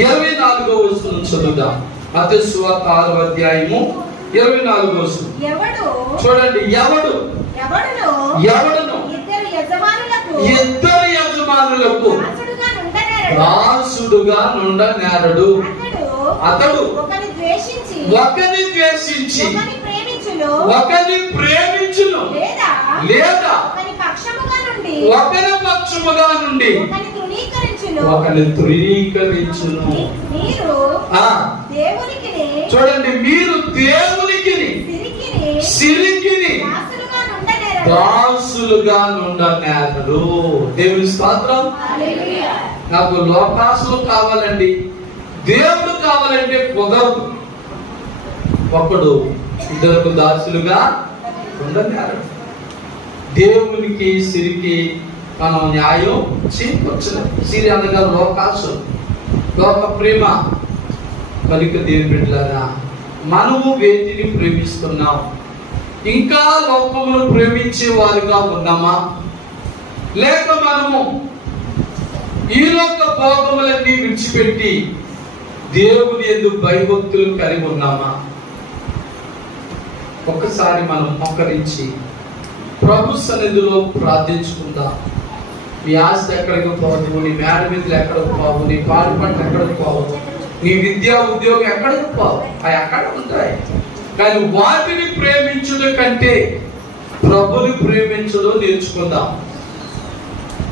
24వ వచనం చదువుదాం. మత్తయి సువార్త 6వ అధ్యాయము 24వ వచనం. చూడండి, ఎవడును ఇద్దరు యజమానులకు దాసుడుగా నుండనేరడు. అతడు ఒకని ద్వేషించి ఒకని ప్రేమించును, లేదా ఒకని పక్షముగా నుండి ఒకని తృణీకరించును. చూడండి, మీరు దేవునికి సిరికిని దాసులుగా నుండనేరడు. దేవుని స్తోత్రం. నాకు లోకాసులు కావాలండి, దేవుడు కావాలంటే కుదరదు. ఒకడు ఇద్దరు దాసులుగా ఉండనేరడు. దేవునికి సిరికి మనం న్యాయం చేయవచ్చును. సిరి అనగా లోకాసు, లోక ప్రేమ. కనుక దేవుని బిడ్డలారా, మనము వేటిని ప్రేమిస్తున్నాం? ఇంకా లోకమును ప్రేమించే వారుగా ఉన్నామా, లేక మనము ఈ లోక భోగములన్నీ విడిచిపెట్టి దేవుని యందు భయభక్తులు కలిగి ఉన్నామా? ఒక్కసారి మనం మోకరించి ప్రభు సన్నిధిలో ప్రార్థించుకుందాం. నీ ఆస్తి ఎక్కడికి పోవు, నీ మేడ మీద ఎక్కడికి పోవు, నీ పాడి పంట ఎక్కడికి పోవు, నీ విద్యా ఉద్యోగం ఎక్కడికి పోవు, అవి అక్కడ ఉంటాయి. కానీ వాటిని ప్రేమించడం కంటే ప్రభుని ప్రేమించడం నేర్చుకుందాం.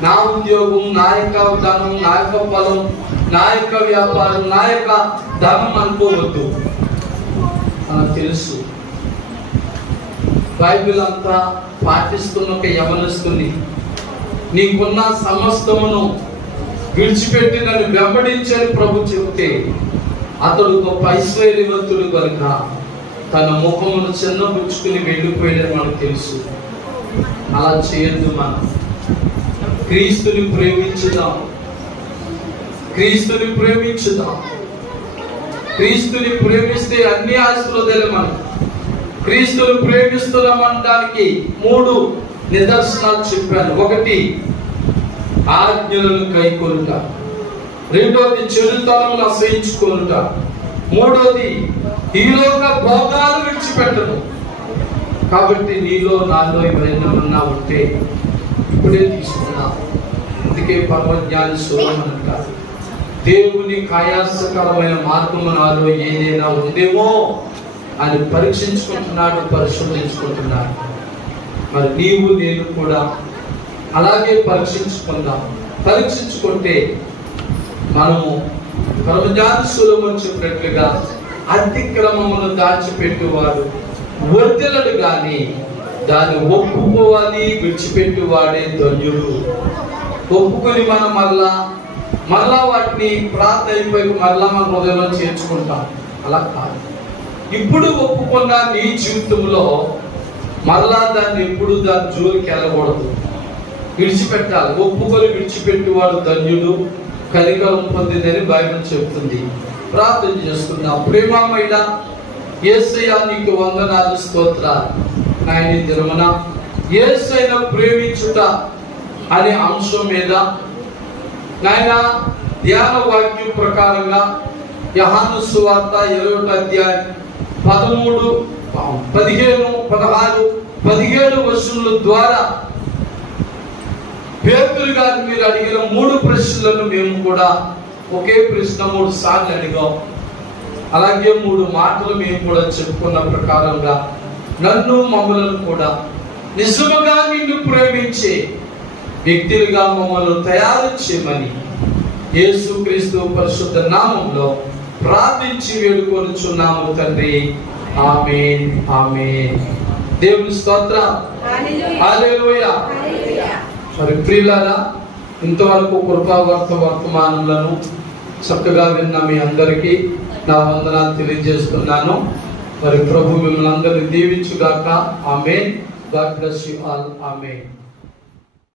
నా ఉద్యోగం, నా యొక్క ధనం, నా యొక్క పొలం, నా యొక్క వ్యాపారం, నా యొక్క ధనం అనుకోవద్దు. మనకు తెలుసు, బైబిల్ అంతా పాటిస్తున్న ఒక యవనస్తుని, నీకున్న సమస్తమును విడిచిపెట్టి నన్ను వెంబడించని ప్రభు చెబితే అతడు గొప్ప ఐశ్వర్యవంతుడు కనుక తన ముఖమును చిన్నపుచ్చుకుని వెళ్ళిపోయాడని మనకు తెలుసు. అలా చేయొద్దు. మనం క్రీస్తుని ప్రేమించుదాం, క్రీస్తుని ప్రేమించుదాం. క్రీస్తుని ప్రేమిస్తే అన్ని ఆస్తులు వదిలే. మనం క్రీస్తుని ప్రేమిస్తున్నామనడానికి 3 నిదర్శనాలు చెప్పాను. 1, ఆజ్ఞలను కైకొనుట. 2, చెడుతనమును అసహించుకొనుట. 3, ఈ లోక భోగాలు విడిచిపెట్టను. కాబట్టి నీలో నాలో ఎవరైనా ఉంటే ఇప్పుడే తీసుకున్నా. అందుకే పరమజ్ఞాని సొలొమోను అంటారు, దేవుని కాయాసకరమైన మార్గము నాలో ఏదైనా ఉందేమో అని పరీక్షించుకుంటున్నాడు, పరిశోధించుకుంటున్నాడు. మరి నీవు నేను కూడా అలాగే పరీక్షించుకుందాం. పరీక్షించుకుంటే మనము పరమజ్ఞాని సొలొమోను చెప్పినట్లుగా అతిక్రమమును దాచిపెట్టువాడు వర్ధిల్లడు గాని దాన్ని ఒప్పుకోవాలి, విడిచిపెట్టువాడే ధన్యుడు. ఒప్పుకొని మనం మరలా వాటిని ప్రార్థన అయిపోయి మరలా మన హృదయంలో చేర్చుకుంటాం. అలా కాదు. ఇప్పుడు ఒప్పుకున్న నీ జీవితంలో మరలా దాన్ని ఎప్పుడు దాని జోలికి వెళ్ళకూడదు, విడిచిపెట్టాలి. ఒప్పుకొని విడిచిపెట్టువాడు ధన్యుడు, కనికరం పొందిందని బైబిల్ చెప్తుంది. ప్రార్థన చేసుకుందాం. ప్రేమమైన యేసయ్యా, నీకు వందనాలు, స్తోత్రాలు. నాయన దినమున యేసయ్యను ప్రేమించుట అనే అంశం మీద నాయన ధ్యాన వాక్యం ప్రకారంగా యోహాను సువార్త 20వ అధ్యాయం 13, 15, 16, 17 వచనముల ద్వారా పేతురు గారు మీరు అడిగిన 3 ప్రశ్నలను మేము కూడా ఒకే ప్రశ్న 3 సార్లు అడిగాం. అలాగే 3 మాటలు మేము కూడా చెప్పుకున్న ప్రకారంగా నన్ను మమ్మలను కూడా నిజముగా నిన్ను ప్రేమించే వ్యక్తులుగా మమ్మల్ని తయారు చేయమని యేసుక్రీస్తు పరిశుద్ధ నామంలో ప్రార్థించి వేడుకొనుచున్నాము తండ్రి. ఆమేన్, ఆమేన్. దేవుని స్తోత్రం. హల్లెలూయా. మరి ప్రియులారా, ఇంతవరకు కృపావార్త వర్తమానములను చక్కగా విన్న మీ అందరికీ నా వందనాలు తెలియజేస్తున్నాను. మరి ప్రభు మిమ్మల్ని అందరినీ దీవించుగాక. Amen. God bless you all. Amen.